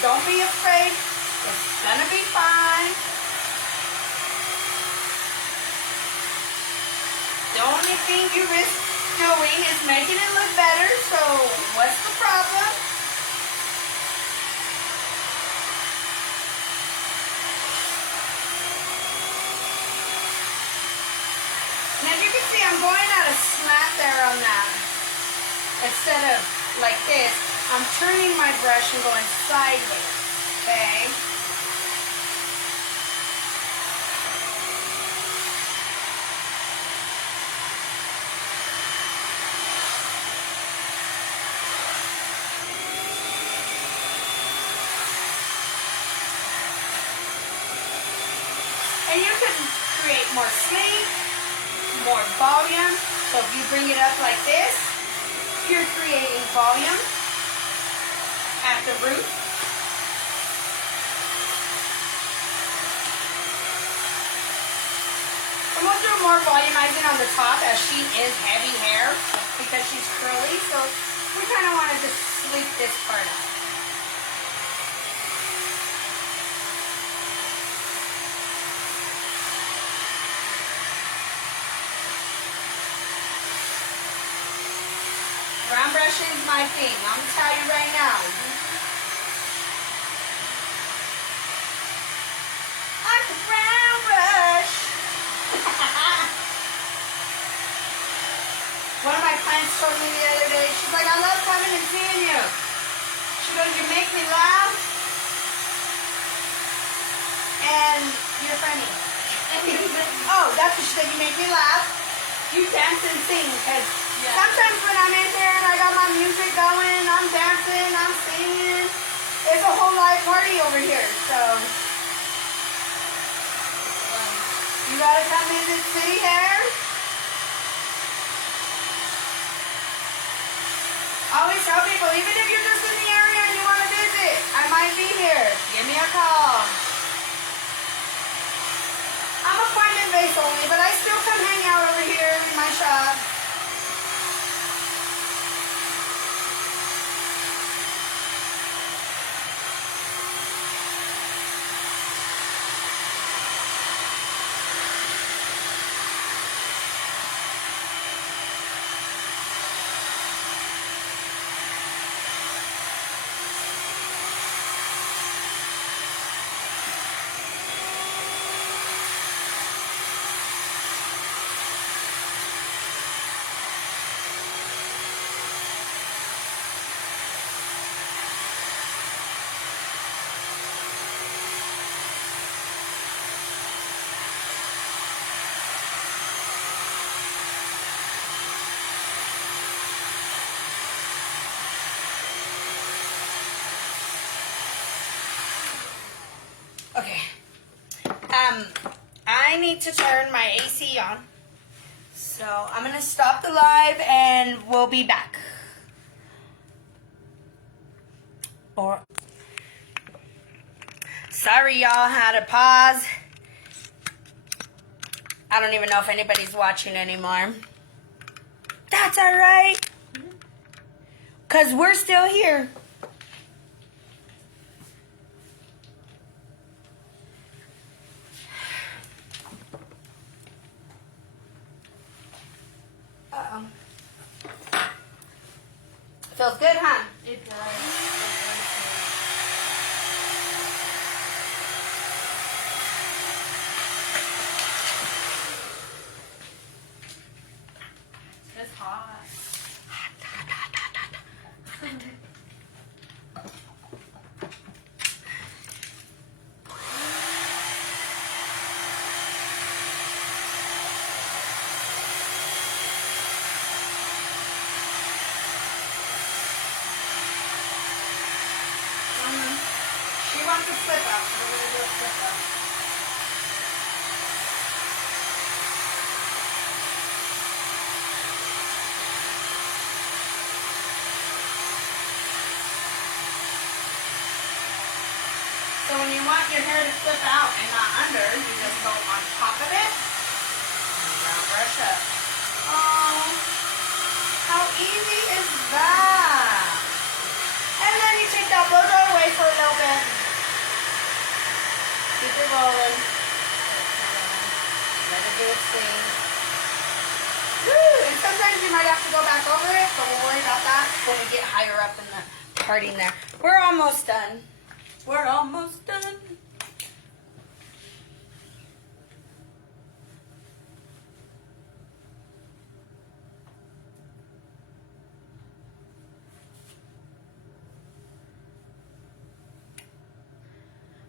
Don't be afraid. It's gonna be fine. The only thing you risk doing is making it look better, so what's the problem? And as you can see, I'm going at a slant there on that. Instead of like this, I'm turning my brush and going sideways, okay? And you can create more sleek, more volume. So if you bring it up like this, you're creating volume at the root. And we'll do more volumizing on the top as she is heavy hair because she's curly, so we kind of want to just sleek this part out. Brown brushing is my thing. I'm gonna tell you right now. like a brown brush. One of my clients told me the other day, she's like, I love coming and seeing you. She goes, you make me laugh, and you're funny. Oh, that's what she said, you make me laugh. You dance and sing, because sometimes when I'm in here and I got my music going, I'm dancing, I'm singing. It's a whole live party over here, so you gotta come visit City Hair. I always tell people, even if you're just in the area and you want to visit, I might be here. Give me a call. I'm appointment based only, but I still come hang out over here in my shop. Okay. I need to turn my AC on. So I'm going to stop the live and we'll be back. Or sorry y'all, had to pause. I don't even know if anybody's watching anymore. That's all right. Because we're still here. Uh-oh. Feels good, huh? It does. It's hot. She wants to flip up. We're going to do a flip up. So when you want your hair to flip out and not under, you just go on top of it and round brush up. Oh, how easy is that? And then you take that blow dry away for a little bit. Keep it rolling. Let it do its thing. Woo! And sometimes you might have to go back over it, but we'll worry about that when we get higher up in the parting there. We're almost done. We're almost done.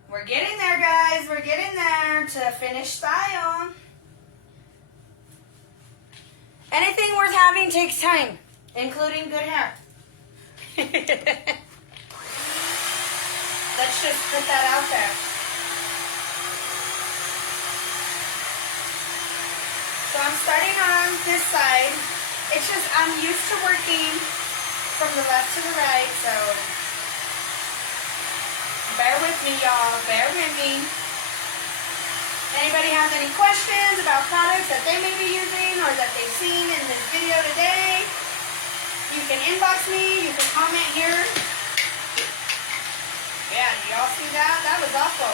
We're getting there, guys. We're getting there to finish style. Anything worth having takes time, including good hair. Let's just put that out there. So I'm starting on this side. It's just I'm used to working from the left to the right, so bear with me, y'all. Bear with me. Anybody has any questions about products that they may be using or that they've seen in this video today, you can inbox me. You can comment here. Yeah, y'all see that? That was awful.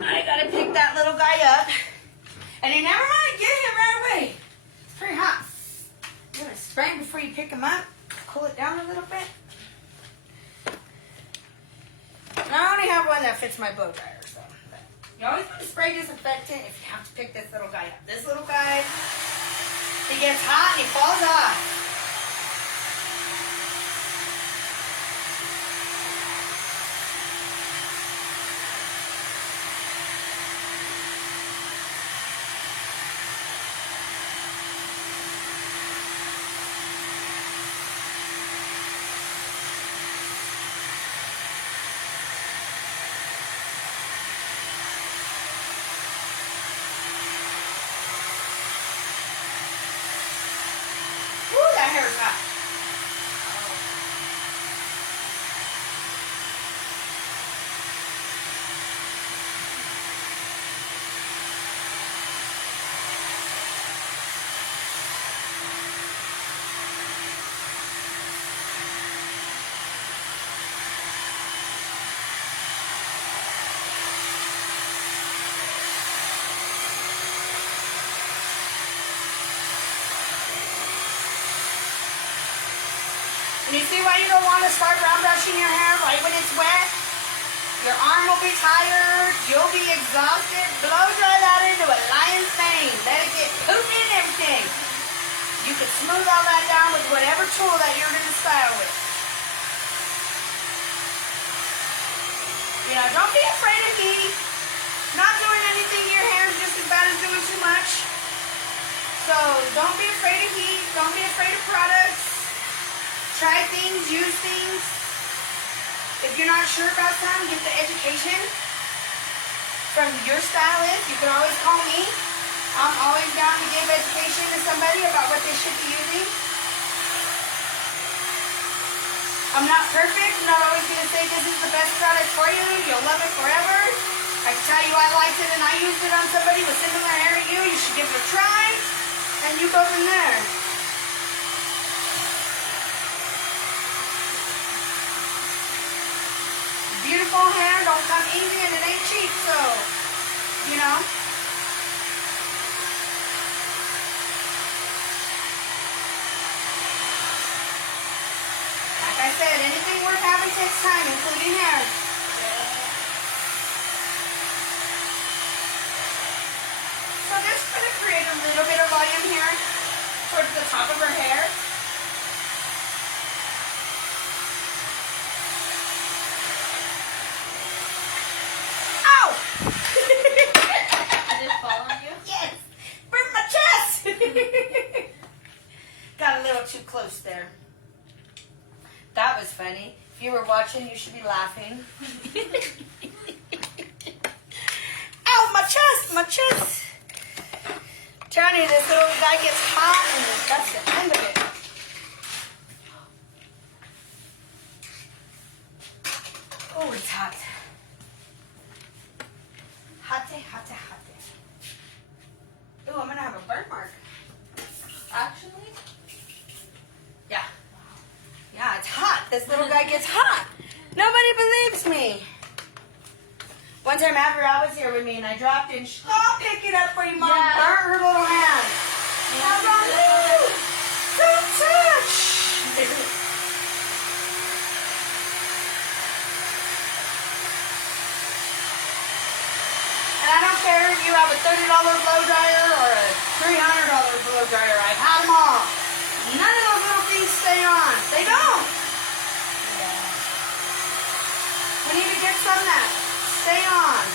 I gotta pick that little guy up. And you never want to get him right away. It's pretty hot. You're gonna spray him before you pick him up. Cool it down a little bit. I only have one that fits my blow dryer, so. But you always want to spray disinfectant if you have to pick this little guy up. This little guy, he gets hot and he falls off. That hair is hot. And you see why you don't want to start round brushing your hair right when it's wet? Your arm will be tired, you'll be exhausted. Blow dry that into a lion's mane. Let it get poopy and everything. You can smooth all that down with whatever tool that you're going to style with. You know, don't be afraid of heat. Not doing anything to your hair is just as bad as doing too much. So don't be afraid of heat. Don't be afraid of products. Try things, use things. If you're not sure about something, get the education from your stylist. You can always call me. I'm always down to give education to somebody about what they should be using. I'm not perfect. I'm not always going to say this is the best product for you. You'll love it forever. I can tell you I liked it and I used it on somebody with similar hair to you. You should give it a try. And you go from there. Beautiful hair don't come easy and it ain't cheap, so, you know. Like I said, anything worth having takes time, including hair. So just going to create a little bit of volume here towards the top of her hair. Did it fall on you? Yes! Burn my chest! Got a little too close there. That was funny. If you were watching, you should be laughing. Ow, my chest! My chest! I'm telling you, this little guy gets hot and that's the end of it. Oh, it's hot. Hotte, hotte, hotte. Ooh, I'm gonna have a burn mark. Actually? Yeah. Yeah, it's hot. This little guy gets hot. Nobody believes me. One time Avril was here with me and I dropped in. I'll pick it up for you, Mom. Yeah. Burn her little hand. I was on, no! Don't touch! And I don't care if you have a $30 blow dryer or a $300 blow dryer. I've had them all. None of those little things stay on. They don't. We need to get some that stay on.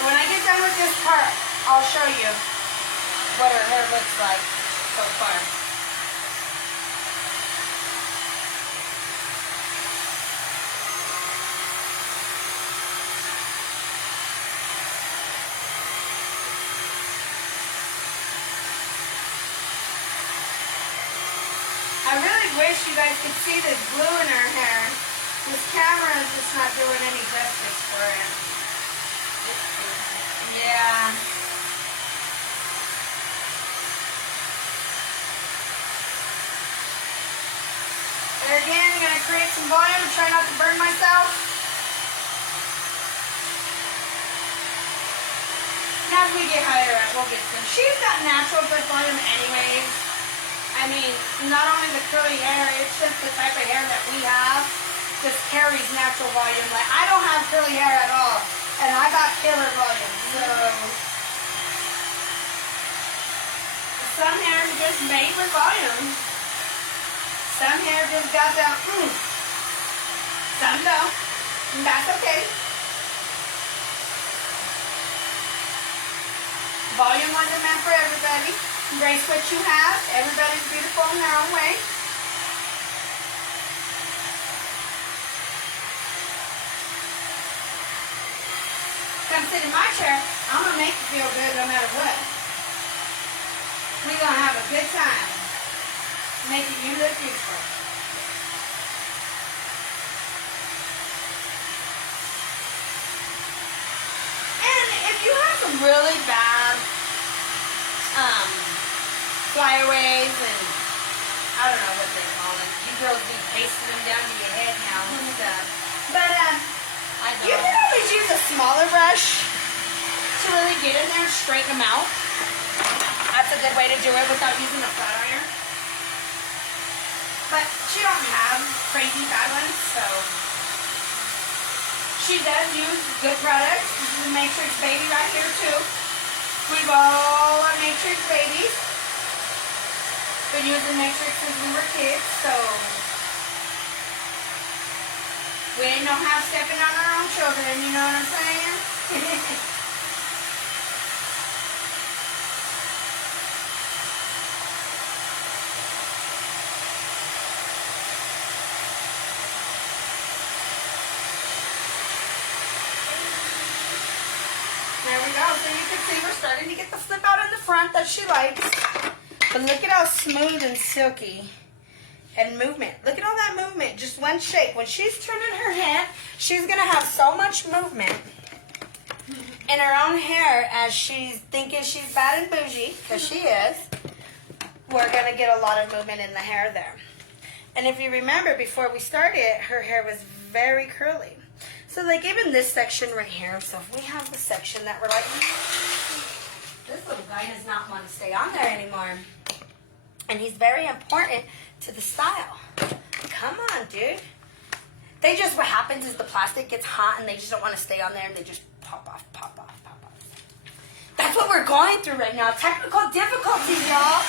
When I get done with this part, I'll show you what her hair looks like so far. I really wish you guys could see this glue in her hair. This camera is just not doing any justice for it. Yeah. get some volume and try not to burn myself. As we get higher up, we'll get some. She's got natural good volume anyways. I mean, not only the curly hair, it's just the type of hair that we have just carries natural volume. Like, I don't have curly hair at all, and I got killer volume. So, some hair is just made with volume. Some hair just got that, Some don't, and that's okay. Volume wasn't meant for everybody. Embrace what you have. Everybody's beautiful in their own way. Come sit in my chair. I'm going to make you feel good no matter what. We're going to have a good time. Making you look beautiful. And if you have some really bad flyaways and I don't know what they call them. You girls be pasting them down to your head now and stuff. But you can always use a smaller brush to really get in there and straighten them out. That's a good way to do it without using a flat iron. But she don't have crazy bad ones, so she does use good products. This is a Matrix Baby right here too. We've all are Matrix babies. Been using Matrix since we were kids, so we ain't no half stepping on our own children, you know what I'm saying? There we go. So you can see we're starting to get the flip out in the front that she likes. But look at how smooth and silky and movement. Look at all that movement. Just one shake. When she's turning her head, she's going to have so much movement in her own hair as she's thinking she's bad and bougie, because she is. We're going to get a lot of movement in the hair there. And if you remember, before we started, her hair was very curly. So like even this section right here, so if we have the section that we're like, this little guy does not want to stay on there anymore. And he's very important to the style. Come on, dude. They just, what happens is the plastic gets hot and they just don't want to stay on there and they just pop off, pop off, pop off. That's what we're going through right now. Technical difficulties, y'all.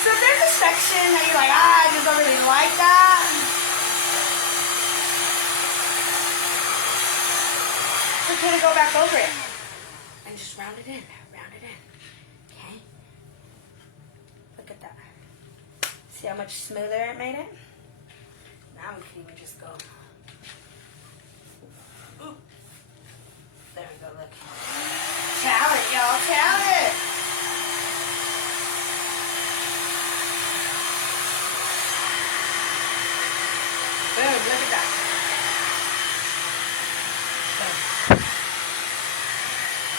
So there's a section that you're like, I just don't really like that. We're going to go back over it and just round it in, okay? Look at that. See how much smoother it made it? Now we can even just go. Ooh. There we go, look. Towel it, y'all, towel it. Boom, look at that.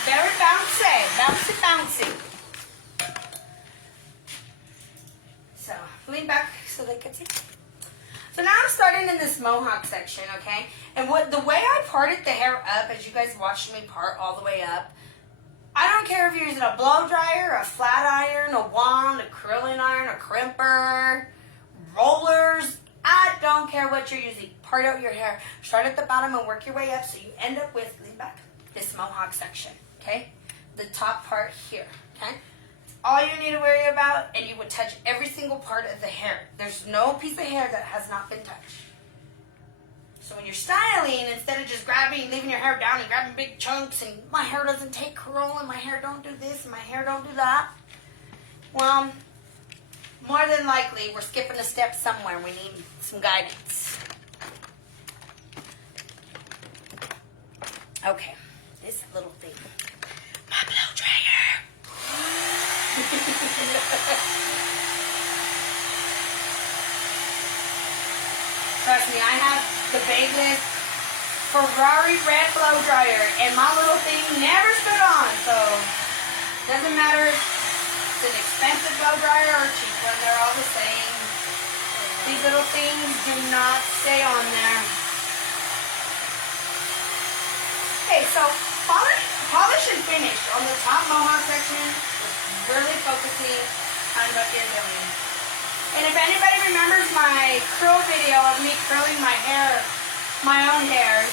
Very bouncy, bouncy, bouncy. So, lean back so they can see. So now I'm starting in this mohawk section, okay? And the way I parted the hair up, as you guys watched me part all the way up, I don't care if you're using a blow dryer, a flat iron, a wand, a curling iron, a crimper, rollers. I don't care what you're using. Part out your hair. Start at the bottom and work your way up so you end up with, lean back, this mohawk section. Okay, the top part here, okay? All you need to worry about, and you would touch every single part of the hair. There's no piece of hair that has not been touched. So when you're styling, instead of just leaving your hair down and grabbing big chunks, and my hair doesn't take curl, and my hair don't do this, and my hair don't do that, well, more than likely, we're skipping a step somewhere. We need some guidance. Okay, this little thing. My blow dryer. Trust me, I have the biggest Ferrari red blow dryer, and my little thing never stood on, so doesn't matter if it's an expensive blow dryer or a cheap one, they're all the same. These little things do not stay on there. Okay, so polish and finish on the top mohawk section, really focusing on what you're doing. And if anybody remembers my curl video of me curling my hair, my own hair,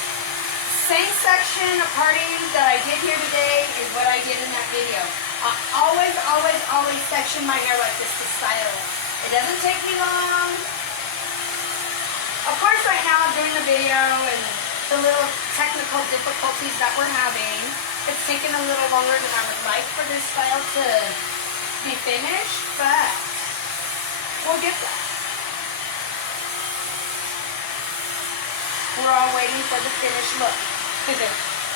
same section of parting that I did here today is what I did in that video. I always, always, always section my hair like this to style it. It doesn't take me long. Of course, right now I'm doing the video and the little technical difficulties that we're having. It's taking a little longer than I would like for this style to be finished, but we'll get there. We're all waiting for the finished look.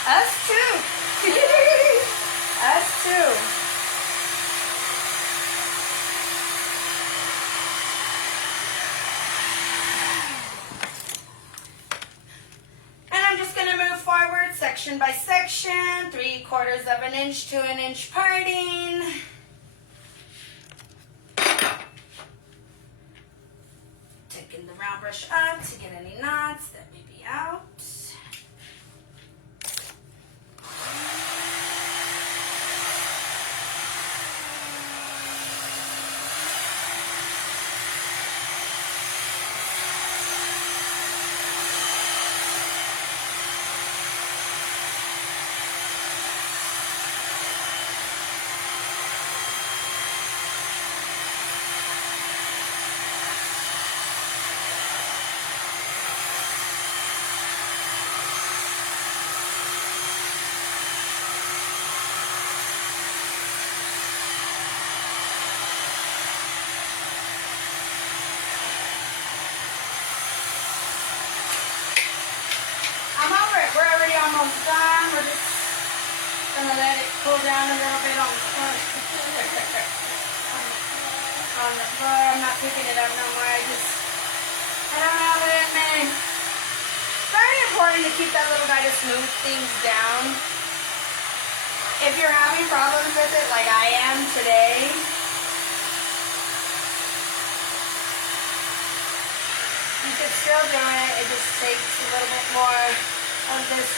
Us too. Us too. And I'm just going to move forward section by section, 3/4 of an inch to an inch parting. Taking the round brush up to get any knots that may be out. Almost done. We're just gonna let it cool down a little bit on the floor. On the floor. I'm not picking it up no more. I don't know what it meant. Very important to keep that little guy to smooth things down. If you're having problems with it like I am today, you can still do it. It just takes a little bit more of this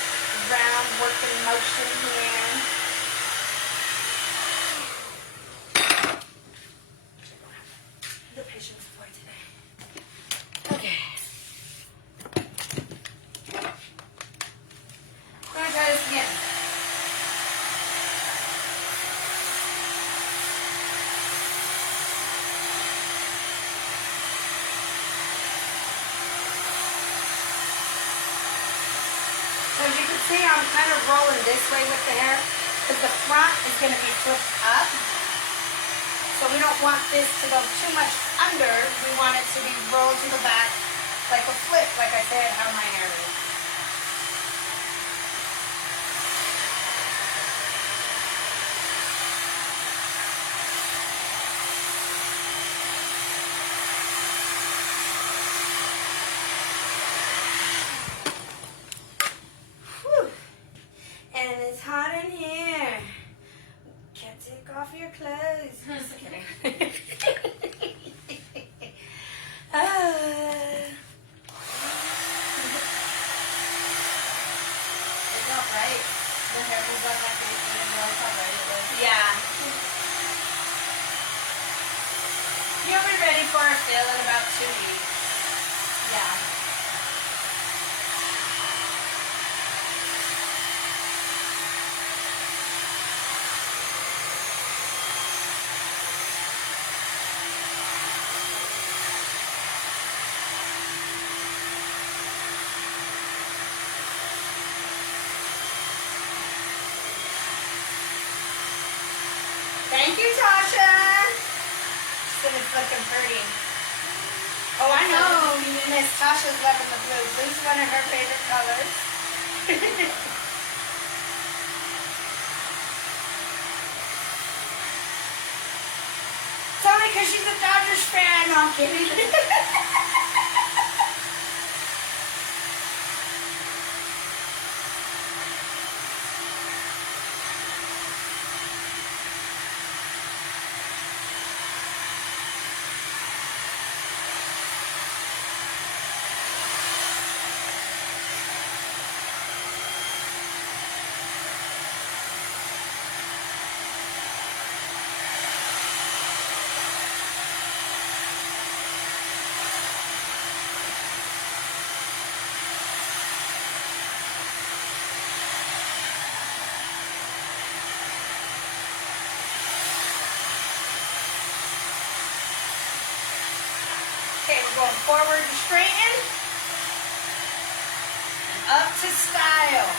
round working motion here. The patience for today. Okay. I'm going to try this again. So as you can see, I'm kind of rolling this way with the hair because the front is going to be flipped up. So we don't want this to go too much under. We want it to be rolled to the back like a flip, like I said, how my hair is. And it's hot in here. Can't take off your clothes. Just kidding. It's not right. The hair moves on my face and I realize how right it was. Yeah. You'll be ready for a fill in about 2 weeks. Yeah. Thank you, Tasha. And it's looking pretty. Oh, I know. Miss Tasha's loving the blue. Blue's one of her favorite colors. It's only because she's a Dodgers fan. No, I'm kidding. forward and straighten. Up to style.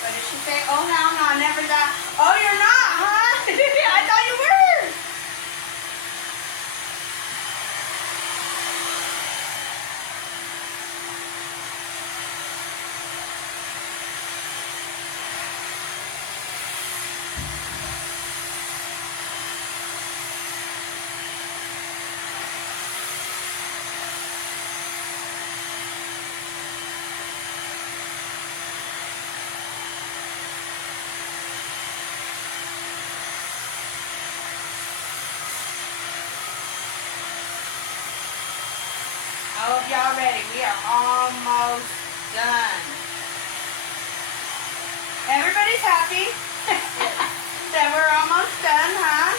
What did she say? Oh, no, never that. Oh, you're not, huh? I thought you were. I hope y'all ready. We are almost done. Everybody's happy that we're almost done, huh?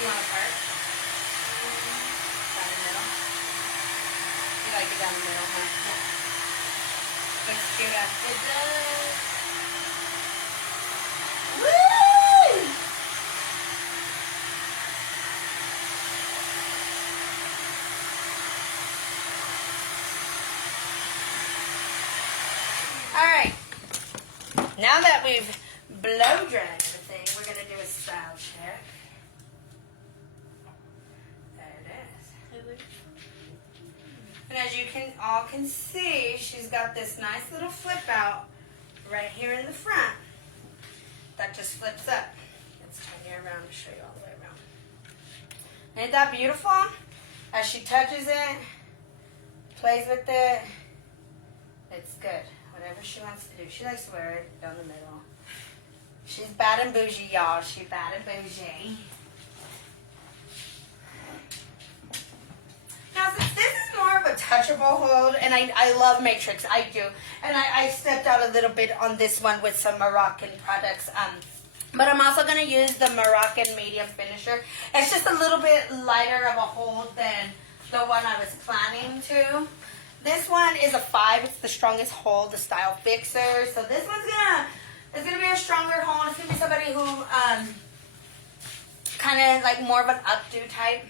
You want a part? Down the middle? You like it down the middle, huh? Yeah. Looks good. It does. Woo! All right. Now that we've blow dried everything, we're gonna do a style check. There it is. And as you all can see, she's got this nice little flip out right here in the front. That just flips up. Let's turn you around to show you all the way around. Ain't that beautiful? As she touches it, plays with it, it's good. Whatever she wants to do. She likes to wear it down the middle. She's bad and bougie, y'all. She's bad and bougie. Now, since this is more of a touchable hold, and I love Matrix, I do. And I stepped out a little bit on this one with some Moroccan products. But I'm also going to use the Moroccan medium finisher. It's just a little bit lighter of a hold than the one I was planning to. This one is a 5. It's the strongest hold, the Style Fixer. So this one's gonna be a stronger hold. It's gonna be somebody who kind of like more of an updo type.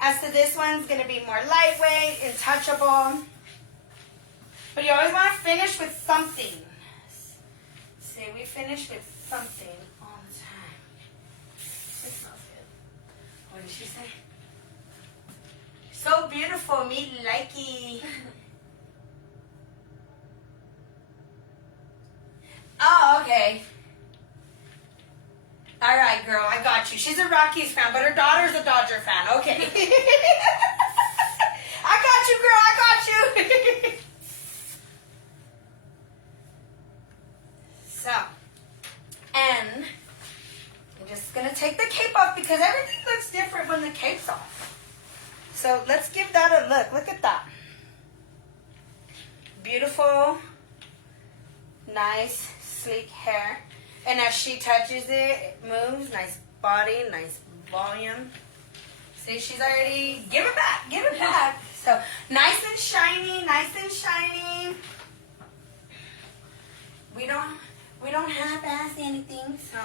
As to this one's gonna be more lightweight and touchable. But you always want to finish with something. See, we finish with something all the time. It smells good. What did she say? So beautiful, me likey. Oh, okay. All right, girl, I got you. She's a Rockies fan, but her daughter's a Dodger fan. Okay. I got you, girl. I got you. So, and I'm just going to take the cape off because everything looks different when the cape's off. So let's give that a look. Look at that. Beautiful, nice, sleek hair. And as she touches it, it moves. Nice body, nice volume. See, she's already, give it back, give it back. So nice and shiny, nice and shiny. We don't half-ass anything, so